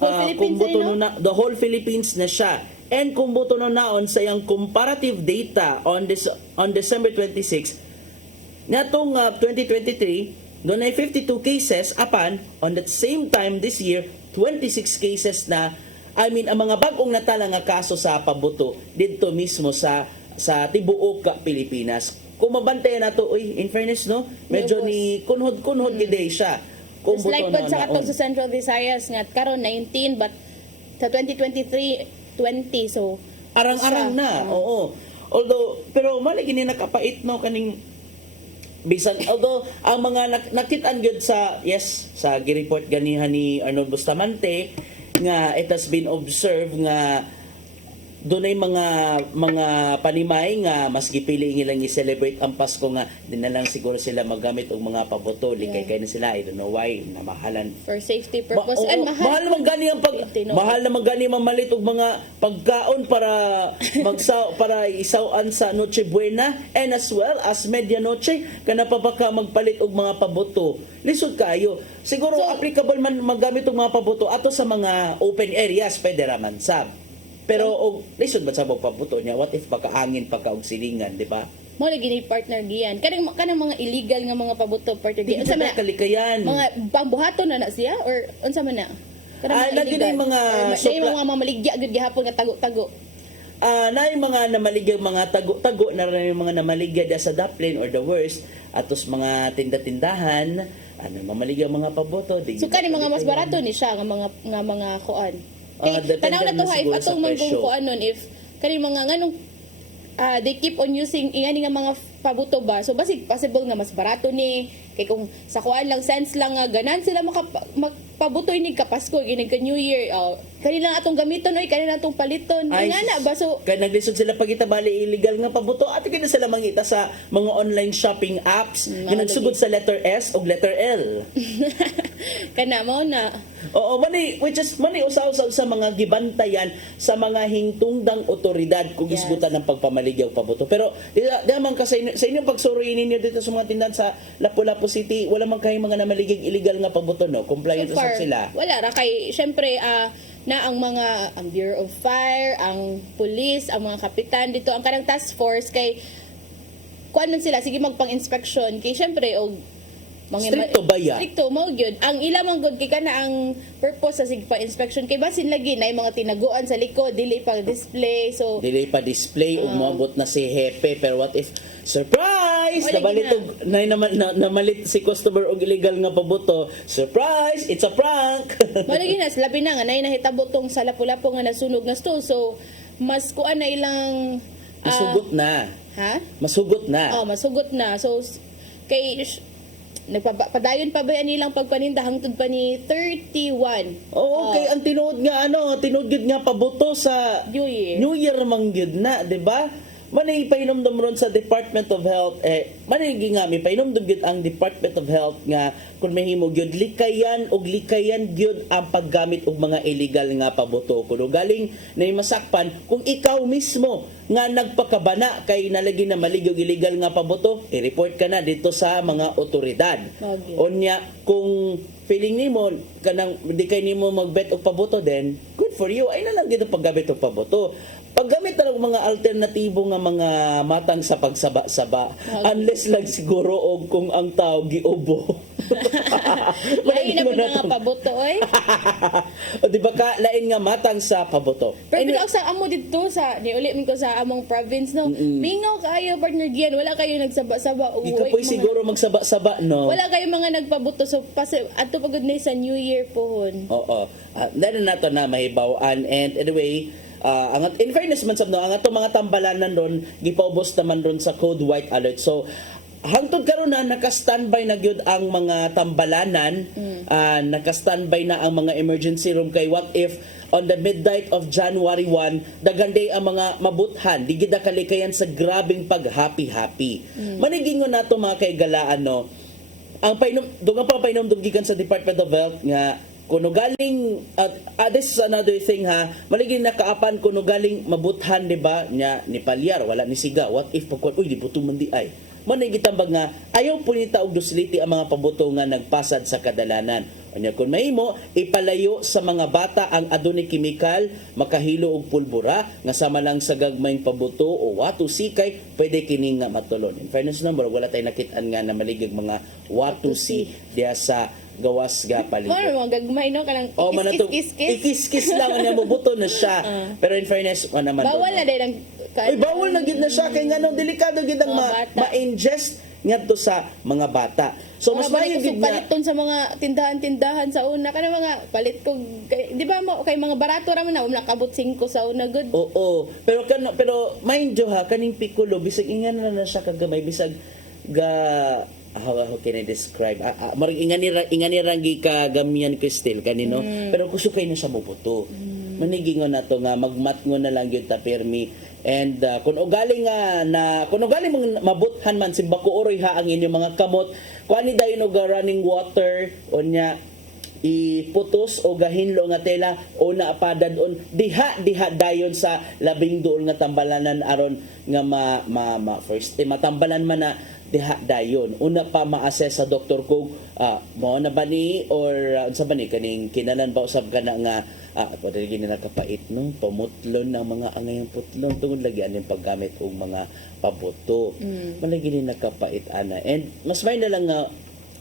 kung buto na, the whole Philippines na siya. And kung buto na naon sa yung comparative data on December 26, natong 2023, doon ay 52 cases, apan, on that same time this year, 26 cases na, ang mga bagong natala nga kaso sa pabuto dito mismo sa tibuok Pilipinas. Kung mabantayan nato, in fairness, no? Medyo ni kunhod giday siya. Kung just like buto pod sa na katong sa Central Visayas nga karon 19 but sa 2023 20 so arang-arang na. Oo. Although pero mali gini nakapait no kaning bisan although ang mga nakitaan gyud sa sa gi-report ganihan ni Arnold Bustamante nga it has been observed nga doon ay mga panimay nga mas gipili nilang i-celebrate ang Pasko nga di na lang siguro sila magamit og mga paboto likay kay na sila I don't know why namahalan for safety purpose and mahal naman gani ang mahal naman gani mamalit og mga pagkaon para para isawan sa Noche Buena and as well as Medianoche kana pa baka magpalit og mga paboto lisod kayo siguro applicable man magamit og mga paboto ato sa mga open areas pwede ra man sab. Pero lisod ba sa pabuto niya? What if pagkaangin pagkaog silingan, di ba? Mo lagi ni partner Gian. Kanang mga illegal nga mga pabuto partner Gian. Unsa man kalikayan? Mga pambuhaton na siya or unsa man na? Lagi na yung mga mga mamaligya gud gihapon nga tago-tago. Na yung mga namaligya mga tago-tago na rin yung mga namaligya sa Dublin or the worst atos mga tinda-tindahan mamaligya mga paboto. So kani mga mas barato ni siya nga mga kuan. Tanaw na to ha, if atong manggong ko anon, if kani mga nganong they keep on using ingani nga mga pabuto ba, so basig possible nga mas barato ni, kay kung sa kuan lang sense lang nga ganan sila magpabutoy ni kapasko, ginig ka New Year, kanila atong gamiton, kanila atong paliton, nga na ba, so kaya naglisod sila pagita bali illegal nga pabuto, at kaya sila mangita sa mga online shopping apps, nga nagsugod sa letter S o letter L. Kana mo na. Oo, which is usaw-usaw sa mga gibantayan sa mga hingtungdang otoridad kung isgutan ng pagpamaligyaw pabuto. Pero daman kasi sa inyong pagsuri ninyo dito sa mga tindahan sa Lapu-Lapu City, wala man kayong mga namaligig illegal nga pabuto, no? Compliant so far, sila. Wala ra kay syempre na ang Bureau of Fire, ang police, ang mga kapitan dito, ang kanang task force kay kuan man sila sige magpang-inspection kay syempre og stricto ba yan? Stricto mo gyud. Ang ilamang gud kay kana ang purpose sa sigpa inspection kay basin lagi na mga tinaguan sa likod dili pa display so dili pa display ug moabot na si hepe pero what if surprise namalit si customer og illegal nga pabuto surprise it's a prank malagi na labi na nga nay nahitabo tong sa Lapu-Lapu nga nasunog nga store so mas kuan na ilang masugot na masugot na so kay nagpadayon pa ba nilang pagpaninda hangtod pa ni 31. Okay, ang tinuod gid nga pabuto sa New Year man gyud na, di ba? Manay painomdom ron sa Department of Health manay nga mi painomdom gyud ang Department of Health nga kun mahimo gyud likayan gyud ang paggamit og mga illegal nga pabuto kuno galing na masakpan kung ikaw mismo nga nagpakabana kay nalagi na maligog illegal nga pabuto i-report ka na dito sa mga otoridad. Unya kung feeling nimo kanang di kay nimo magbet og pabuto then good for you ay na lang gyud paggamit og pabuto. paggamit na lang mga alternatibo nga mga matang sa pagsaba-saba unless lang siguro og kung ang tao giubo. Lain na po nga pabuto, oy. O di ba ka lain nga matang sa pabuto. Pero bitaw sa amo dito sa niuli min ko sa among province no. Mingaw kayo partner Gian, wala kayo nagsaba-saba. Ikapoy siguro magsaba-saba no. Wala kayo mga nagpabuto so ato pagod na sa New Year pohon. Oo. Dahil na to na mahibawan and anyway in fairness man sab no ang ato mga tambalanan ron gipaubos naman ron sa code white alert. So hangtod karon na naka-standby na gyud ang mga tambalanan, naka-standby na ang mga emergency room kay what if on the midnight of January 1 daghan day ang mga mabuthan di gid kalikayan sa grabing pag-happy. Manigingon nato mga kaigalaan no. Ang painom dugang pa painom gikan sa Department of Health nga kuno galing this is another thing ha maligin nakaapan kuno galing mabuthan di ba nya ni palyar wala ni siga what if pagkuan uy di buto man di ay manay gitambag nga ayaw punita og dusliti ang mga pabuto nga nagpasad sa kadalanan unya kun mahimo ipalayo sa mga bata ang adunay kimikal makahilo og pulbura nga sama lang sa gagmayng pabuto o watu sikay pwede kini nga matulon in fairness number wala tay nakit-an nga na maligig mga watu si diya sa gawas ga paligid. Mga gagmay no kanang ikis lang niya mabuto na siya. Pero in fairness, naman bawal na din ang ay bawal na gid na siya kay ngano delikado gid ang ma-ingest ngadto sa mga bata. So mas maayo gid nga paliton sa mga tindahan-tindahan sa una kana mga palit ko di ba mo kay mga barato ra man na kabot 5 sa una good. Oo. Pero mind you ha kaning pikulo bisag ingan na siya kagamay bisag ga how can I describe? Marang ingani rangi ka gamyan Cristel kanino pero kusukay na siya mobuto. Manigingon na to nga magmatngon na lang gyud ta permi and kung ugaling mabuthan man simbako oroy ha ang inyong mga kamot kuani dayon og running water unya iputos o gahinlo nga tela o naapadad on diha dayon sa labing duol nga tambalanan aron nga first matambalan man na diha dayon una pa ma-assess sa Dr. Kog mo na ba ni or unsa ba ni kaning kinanan ba usab kana nga pwede gini nakapait no pamutlon ng mga angayang putlon tungod lagi aning paggamit og mga pabuto malagi ni nakapait ana and mas may na lang nga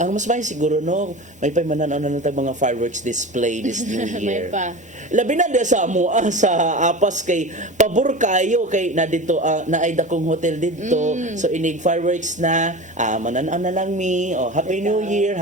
ang mas may siguro no may paymanan na tag mga fireworks display this new year. Labi na sa amo sa apas kay pabor kayo kay na dito na ay dakong hotel dito so inig fireworks na manan-an na lang mi happy new year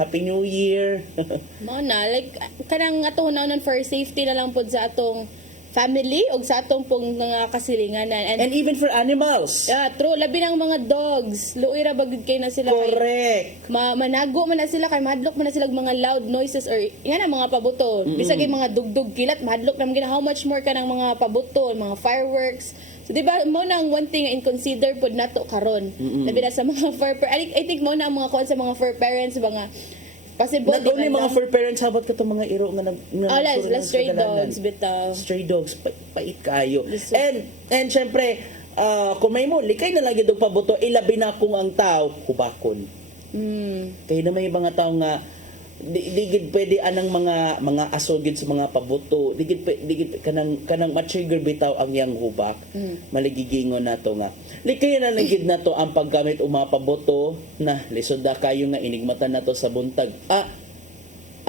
Mo na like kanang ato hunahon for safety na lang pod sa atong family o sa atong pong mga kasilinganan and even for animals. Yeah, true. Labi ng mga dogs. Luoy ra bagid kay na sila. Correct. Manago man na sila kay mahadlok man na sila mga loud noises or yan ang mga pabuto. Bisag mga dugdug kilat mahadlok na mga how much more ka ng mga pabuto, mga fireworks. So di ba mo nang one thing in consider pod nato karon. Labi na sa mga I think mo na ang mga kon sa mga fur parents mga possible not only mga fur parents habot ka mga iro nga stray dogs bitaw stray dogs pait kayo and syempre kung may mo likay na lang gyud pabuto ilabi na kung ang tao hubakon kay na may mga tao nga di gid pwede anang mga aso gid sa mga pabuto di gid kanang ma-trigger bitaw ang yang hubak maligigingon nato nga likay na lang gid nato ang paggamit og mga pabuto na lisod na kayo nga inigmatan nato sa buntag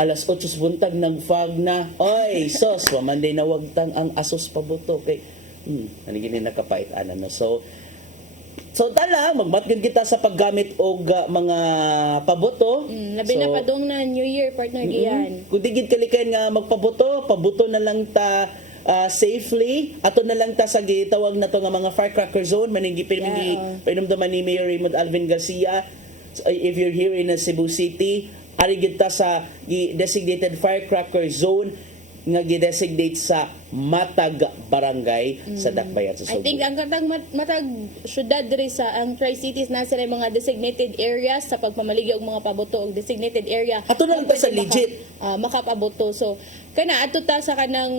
alas 8 sa buntag nagfog na oy sos wa man day nawagtang ang asos pabuto kay anigini nakapait ana no so tala magmatgid kita sa paggamit og mga pabuto labi na padung na New Year partner Gian kung digid kalikayan nga pabuto na lang ta safely ato na lang ta sa gitawag na to nga mga firecracker zone manigi pinumdaman ni Mayor Raymond Alvin Garcia if you're here in Cebu City ari gid ta sa designated firecracker zone nga gi-designate sa Matag Barangay sa Dakbayan sa Subo. I think ang katang matag syudad diri sa ang Tri-Cities na sila mga designated areas sa pagpamaligya og mga pabuto og designated area. Ato na lang ta sa legit makapabuto. So kana ato ta sa kanang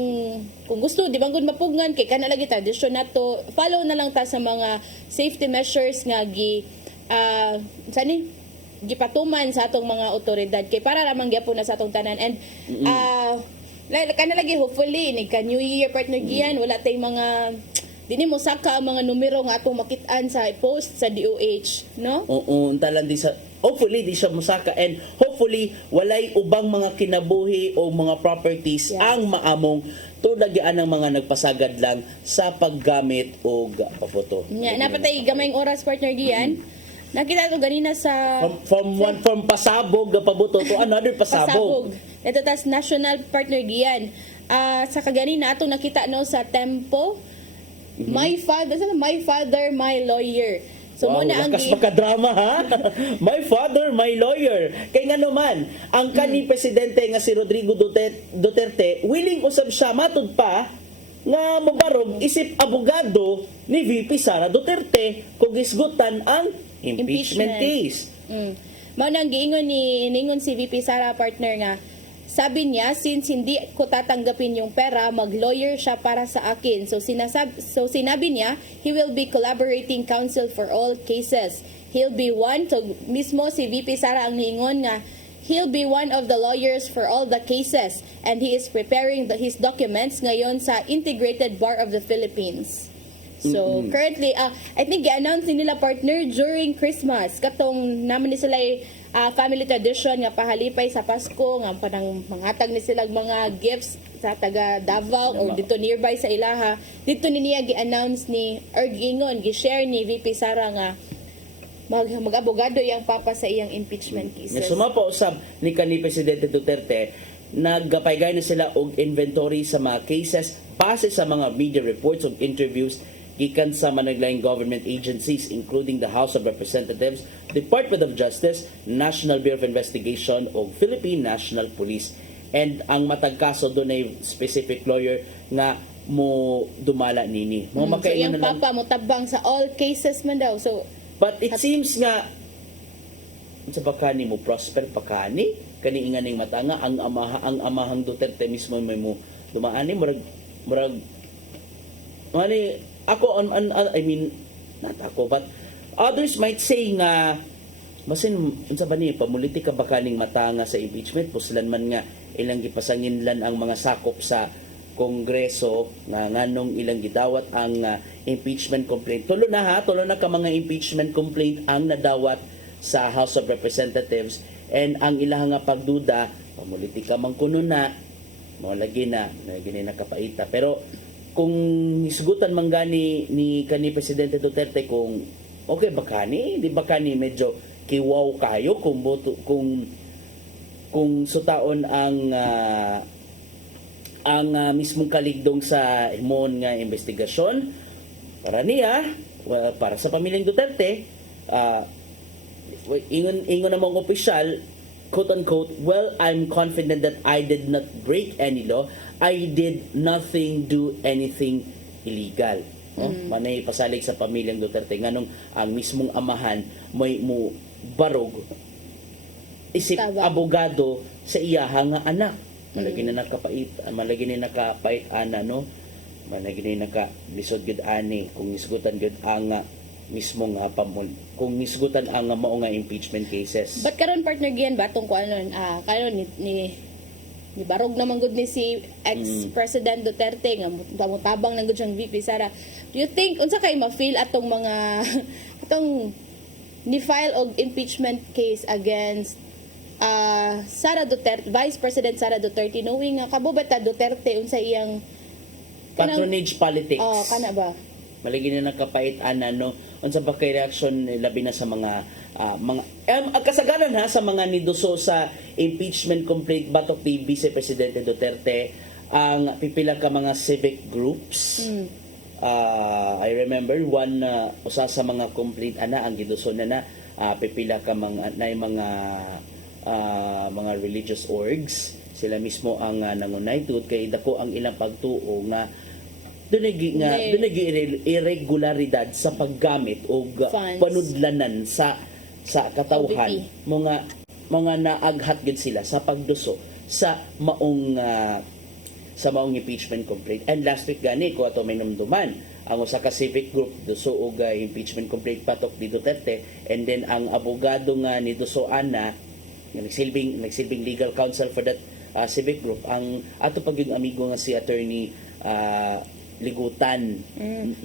kung gusto di bang gud mapugngan kay kana lagi tradisyon nato follow na lang ta sa mga safety measures nga gipatuman sa atong mga otoridad kay para ramang gyapon na sa atong tanan and kana lagi hopefully ni ka New Year partner Gian wala tay mga dini mo saka ang mga numero nga atong makit-an sa post sa DOH, no? Oo, talan di sa hopefully di siya musaka, and hopefully walay ubang mga kinabuhi o mga properties ang maamong tulagyan ng mga nagpasagad lang sa paggamit og paboto. Nya napatay gamayng oras, partner Gian. Nakita to ganina sa From pasabog na paboto to another pasabog. Ito tas national, partner Gian. Sa kaganina ato nakita no sa Tempo. My father, my lawyer. So Wow, muna ang lakas makadrama ha. My father, my lawyer. Kay nga naman, ang kani presidente nga si Rodrigo Duterte, willing usab siya matud pa nga mabarog isip abogado ni VP Sara Duterte kung isgutan ang impeachment case. Mao nang giingon si VP Sara, partner nga sabi niya, since hindi ko tatanggapin yung pera, mag-lawyer siya para sa akin. So sinabi niya, he will be collaborating counsel for all cases. He'll be one, so mismo si VP Sara ang niingon nga, he'll be one of the lawyers for all the cases. And he is preparing his documents ngayon sa Integrated Bar of the Philippines. So currently, I think i-announce nila, partner, during Christmas. Katong naman ni sila family tradition nga pahalipay sa Pasko, nga panang mangatag ni sila mga gifts sa taga Davao or dito nearby sa ilaha. Dito ni niya gi-announce ni or giingon, gi-share ni VP Sara nga mag-abogado iyang papa sa iyang impeachment cases. Sumapa usab ni kanhi Presidente Duterte, nagpaygay na sila og inventory sa mga cases base sa mga media reports ug interviews gikan sa managlaing government agencies including the House of Representatives, Department of Justice, National Bureau of Investigation o Philippine National Police. And ang matag kaso doon ay specific lawyer nga mo dumala nini. So iyang papa mo tabang sa all cases man daw. So but it seems nga sa bakani mo prosper pakani kani inganing matanga ang amahang Duterte mismo may mo dumaani murag ako I mean not ako but others might say nga basin unsa ba ni pamulitika ba kaning matanga sa impeachment puslan man nga ilang gipasanginlan ang mga sakop sa Kongreso nga nganong ilang gidawat ang impeachment complaint. Tulo na ka mga impeachment complaint ang nadawat sa House of Representatives, and ang ilang nga pagduda pamulitika man kuno na mo lagi na nakapaita. Pero kung hisgutan man gani ni kani Presidente Duterte kung okay ba kani, di ba kani medyo kiwaw kayo kung sutaon ang mismong kaligdong sa imon nga investigasyon para niya, para sa pamilyang Duterte, ingon namang opisyal, quote-unquote, well, I'm confident that I did not break any law. I did nothing, do anything illegal. Manay pasalig sa pamilyang Duterte. Nganong ang mismong amahan may mo barog isip abogado sa iyaha nga anak. Malagi na nakapait ana no. Malagi na nakalisod gud ani kung isgutan gud ang mismo nga kung isgutan ang mao nga impeachment cases. But karon, partner Gian, batong ko karon ni barog naman gud ni si ex-President Duterte nga mutabang nang gud siyang VP Sara. Do you think unsa kay ma-feel atong mga atong ni file og impeachment case against Sara Duterte, Vice President Sara Duterte, knowing nga kabubata Duterte unsa iyang patronage politics. Kana ba? Malagi na nakapait ana no. Unsa ba kay reaction labi na sa mga kasagaran sa mga niduso sa impeachment complaint batok ni Vice Presidente Duterte ang pipila ka mga civic groups. I remember one usa sa mga complaint ana ang giduso na pipila ka mga religious orgs, sila mismo ang nangunay tungod kay dako ang ilang pagtuo nga dunay irregularidad sa paggamit o panudlanan sa katawhan mga naaghat gid sila sa pagduso sa maong impeachment complaint. And last week gani ko ato may namduman ang usa ka civic group duso og impeachment complaint patok ni Duterte, and then ang abogado nga ni duso ana nagsilbing legal counsel for that civic group ang ato pag yung amigo nga si attorney Ligutan.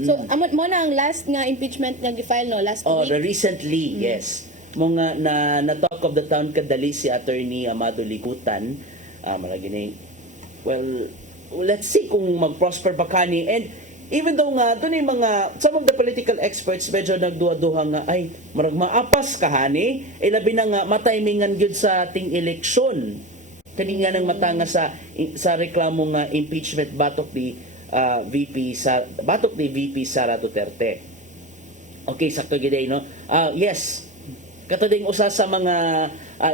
So, mo na ang last nga impeachment nga gi-file no last Oh, week. recently, yes. Mga na talk of the town kadali si Attorney Amado Ligutan. Malagi ni, well, let's see kung mag-prosper ba kani. And even though nga, doon yung mga, some of the political experts medyo nagduha-duha nga, ay, marag maapas kahani, labi na nga, matimingan yun sa ating eleksyon. Kani nga nang matanga sa reklamo nga impeachment batok ni VP Sara Duterte. Okay, sakto giday, no? Yes, katuding usa sa mga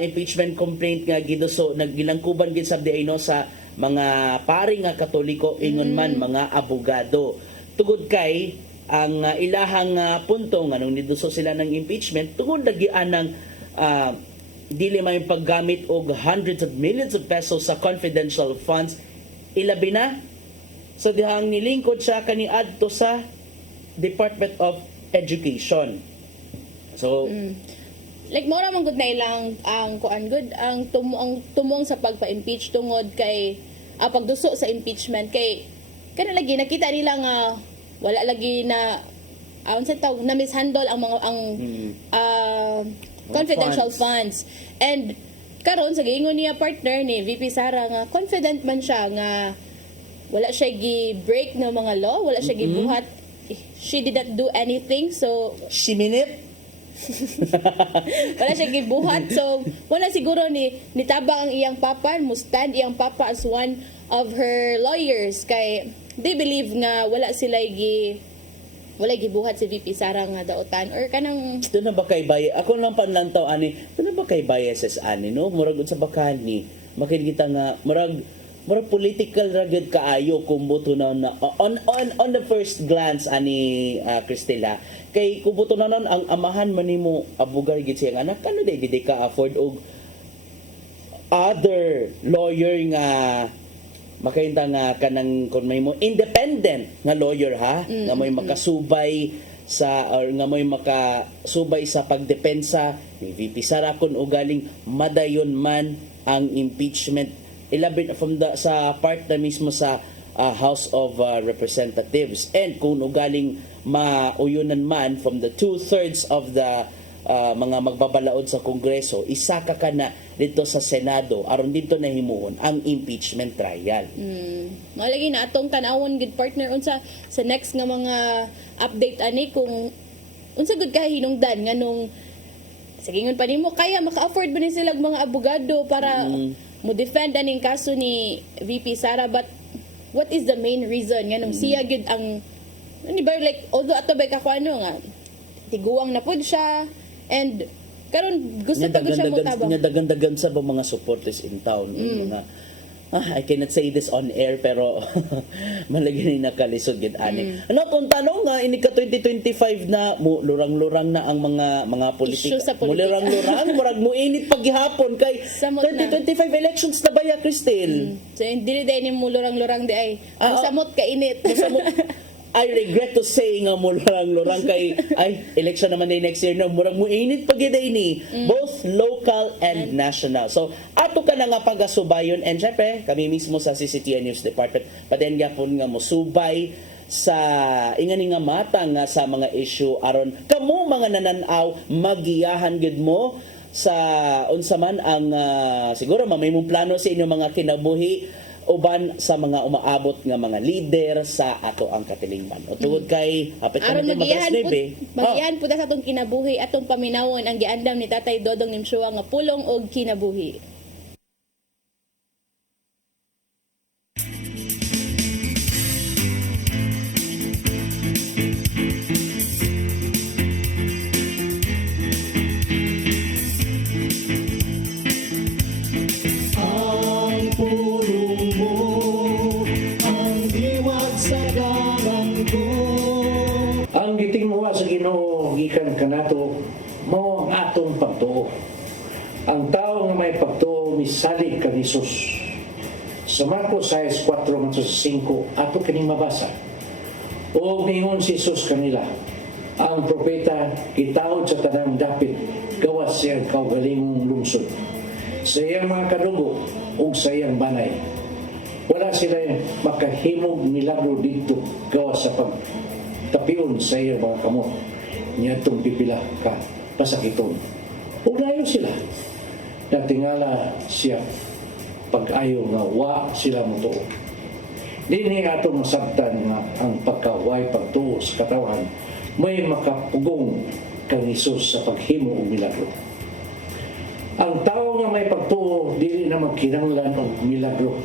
impeachment complaint nga giduso naggilangkuban gid sabdi no sa mga pari nga Katoliko ingon man mga abogado tungod kay ang ilahang punto nga nung niduso sila ng impeachment tungod lagian ng dili may paggamit og hundreds of millions of pesos sa confidential funds, ilabi na sa dihang nilingkod siya kaniadto sa Department of Education. So like mora man gud na ilang ang kuan gud ang tumong sa pagpa-impeach tungod kay pagduso sa impeachment kay kana lagi nakita nila nga wala lagi na unsa tawag na mishandle ang mga confidential funds. And karon sa giingon niya partner ni VP Sara nga confident man siya nga wala siya gi-break ng mga law, wala siya gibuhat. She did not do anything, so she minute wala siya gibuhat. So wala siguro nitabang ang iyang papa, mustand iyang papa as one of her lawyers kay they believe nga wala gibuhat si VP Sara nga daotan or kanang doon na ba kay baye ako lang panlantaw ani doon na ba kay biases ani no murag sa bakani makikita nga murag political ragid kaayo kung buto na on the first glance ani Cristela kay kung buto na ang amahan man nimo abugar gid siya anak kano di ka afford og other lawyer nga makainta nga kanang kung may mo independent nga lawyer ha nga may makasubay sa or nga may makasubay sa pagdepensa ni VP Sara kun ugaling madayon man ang impeachment elaborate from sa part na mismo sa House of Representatives and kung ugaling mauyunan man from the 2/3 of the mga magbabalaod sa Kongreso isaka ka na dito sa Senado aron dito na himuon ang impeachment trial. Malagi na atong tanawon gid partner unsa sa next nga mga update ani kung unsa gud ka hinungdan nga nung sagingon pa nimo kaya maka-afford ba ni sila mga abogado para mo defend aning kaso ni VP Sara but what is the main reason nga nung siya gid ang ba like although ato ba ka ano nga tiguang na pud siya and karon gusto pa gud siya mo tabang nga dagan sa mga supporters in town mga I cannot say this on air pero malagi ni nakalisod gid ani. Ano kung tanong nga ini ka 2025 na mo lurang-lurang na ang mga politika. Mo lurang-lurang murag mo init paghihapon kay 2025 elections na ba ya Cristel? So dili day ni mo lurang-lurang di ay samot ka init. I regret to say nga mo lurang kay ay election naman day next year no murag mo init pagiday ni both local and national. So ato ka na nga pagasubayon and syempre kami mismo sa CCTN News Department paden gyapon nga mo subay sa ingani nga mata nga sa mga issue aron kamo mga nananaw magiyahan gid mo sa unsa man ang siguro may mong plano sa inyong mga kinabuhi uban sa mga umaabot nga mga leader sa ato ang katilingban. O tungod kay apit aron naman magiyahan pud sa atong kinabuhi atong paminawon ang giandam ni Tatay Dodong Nimshuwa nga pulong og kinabuhi. Gikan kanato mao ang atong pagtuo. Ang tao nga may pagtuo misalig kang Hesus. Sa Marcos 6:4-5 ato kining mabasa. O mingon si Hesus kanila, ang propeta gitawod sa tanang dapit gawas siyang kaugalingong lungsod. Sa iyang mga kadugo ug sa iyang banay. Wala sila makahimog milagro dito gawa sa pagtapion sa iyang mga kamot. Niya itong pipila ka pasakiton. Ugnayo sila. Natingala siya pag-ayo nga wa sila mutuo. Dini atong masabtan nga ang pagkaway pagtuo sa katawan may makapugong kang Isus sa paghimo og milagro. Ang tao nga may pagtuo dili na magkinahanglan og milagro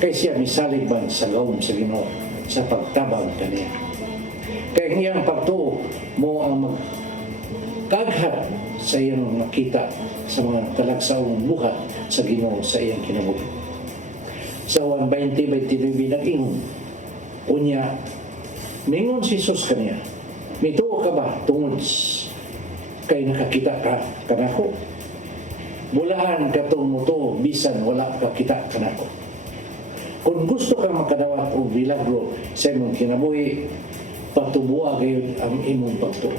kay siya misalig man sa gawom sa Ginoo sa pagtabang kaniya. Kay iyang pagtuo mo ang magkaghat sa iyang nakita sa mga talagsaong buhat sa Ginoo sa iyang kinabuhi. Sa 1:20-29 nag-ingon, unya, mingon si Jesus kaniya, mituo ka ba tungod kay nakakita ka kanako? Bulahan katong muto bisan wala ka kita kanako. Kung gusto ka makadawat og milagro sa imong kinabuhi, patubuha gayon ang imong pagtuo.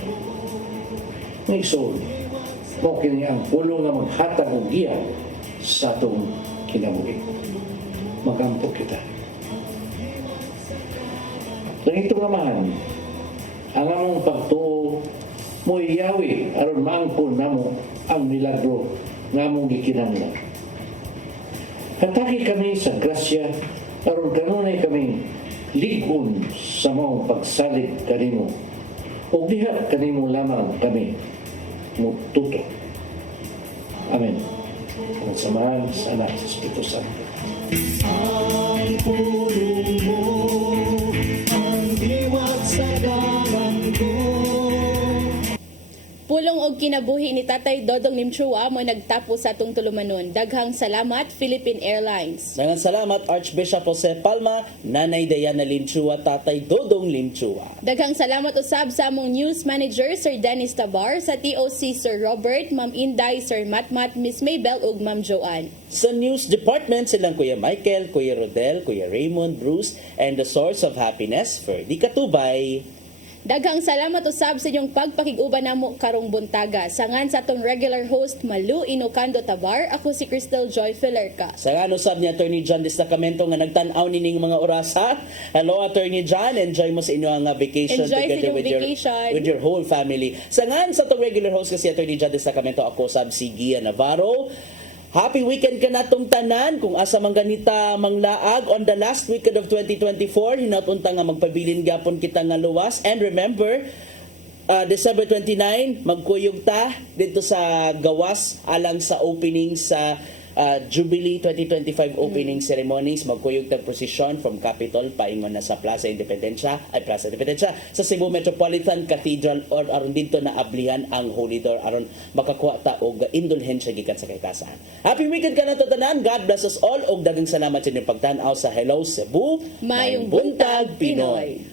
Ngayon, mo kini ang pulo nga maghatag og giya sa atong kinabuhi. Magampo kita. Langito naman, ang among pagtuo mo iyawi aron maangkon namo ang milagro nga among gikinahanglan. Hatagi kami sa grasya aron kanunay kami ligon sa maong pagsalig kanimo ug diha kanimo lamang kami mututo. Amen. Ang samahan sa Anak sa Espiritu Santo. Ang pulong mo, ang diwat sa dalan ko. Pulong og kinabuhi ni Tatay Dodong Limchua mo nagtapo sa atong tulumanon. Daghang salamat Philippine Airlines. Daghang salamat Archbishop Jose Palma, Nanay Diana Limchua, Tatay Dodong Limchua. Daghang salamat usab sa among news manager Sir Dennis Tabar, sa TOC Sir Robert, Ma'am Inday, Sir Matmat, Miss Maybell ug Ma'am Joanne. Sa news department silang Kuya Michael, Kuya Rodel, Kuya Raymond, Bruce, and the source of happiness, Ferdy Katubay. Daghang salamat usab sa inyong pagpakig-uban namo karong buntaga. Sangan sa atong regular host Malu Inocando Tabar, ako si Crystal Joy Filerca. Sangan usab ni Attorney John Destacamento nga nagtan-aw nining mga oras ha. Hello Attorney John, enjoy mo sa inyong vacation Enjoy together sa vacation. with your whole family. Sangan sa atong regular host kasi Attorney John Destacamento, ako sab si Gia Navarro. Happy weekend ka natong tanan kung asa man ganita manglaag on the last weekend of 2024 hinapunta nga magpabilin gapon kita nga luwas, and remember December 29 magkuyog ta dito sa Gawas alang sa opening sa Jubilee 2025 opening ceremonies. Magkuyog tag procession from Capitol paingon na sa Plaza Independencia sa Cebu Metropolitan Cathedral or aron dito na ablihan ang Holy Door aron makakuha ta og indulhensya gikan sa kaykasan. Happy weekend ka na to tanan. God bless us all og daghang salamat sa inyong pagtan-aw sa Hello Cebu, Mayong Buntag Pinoy.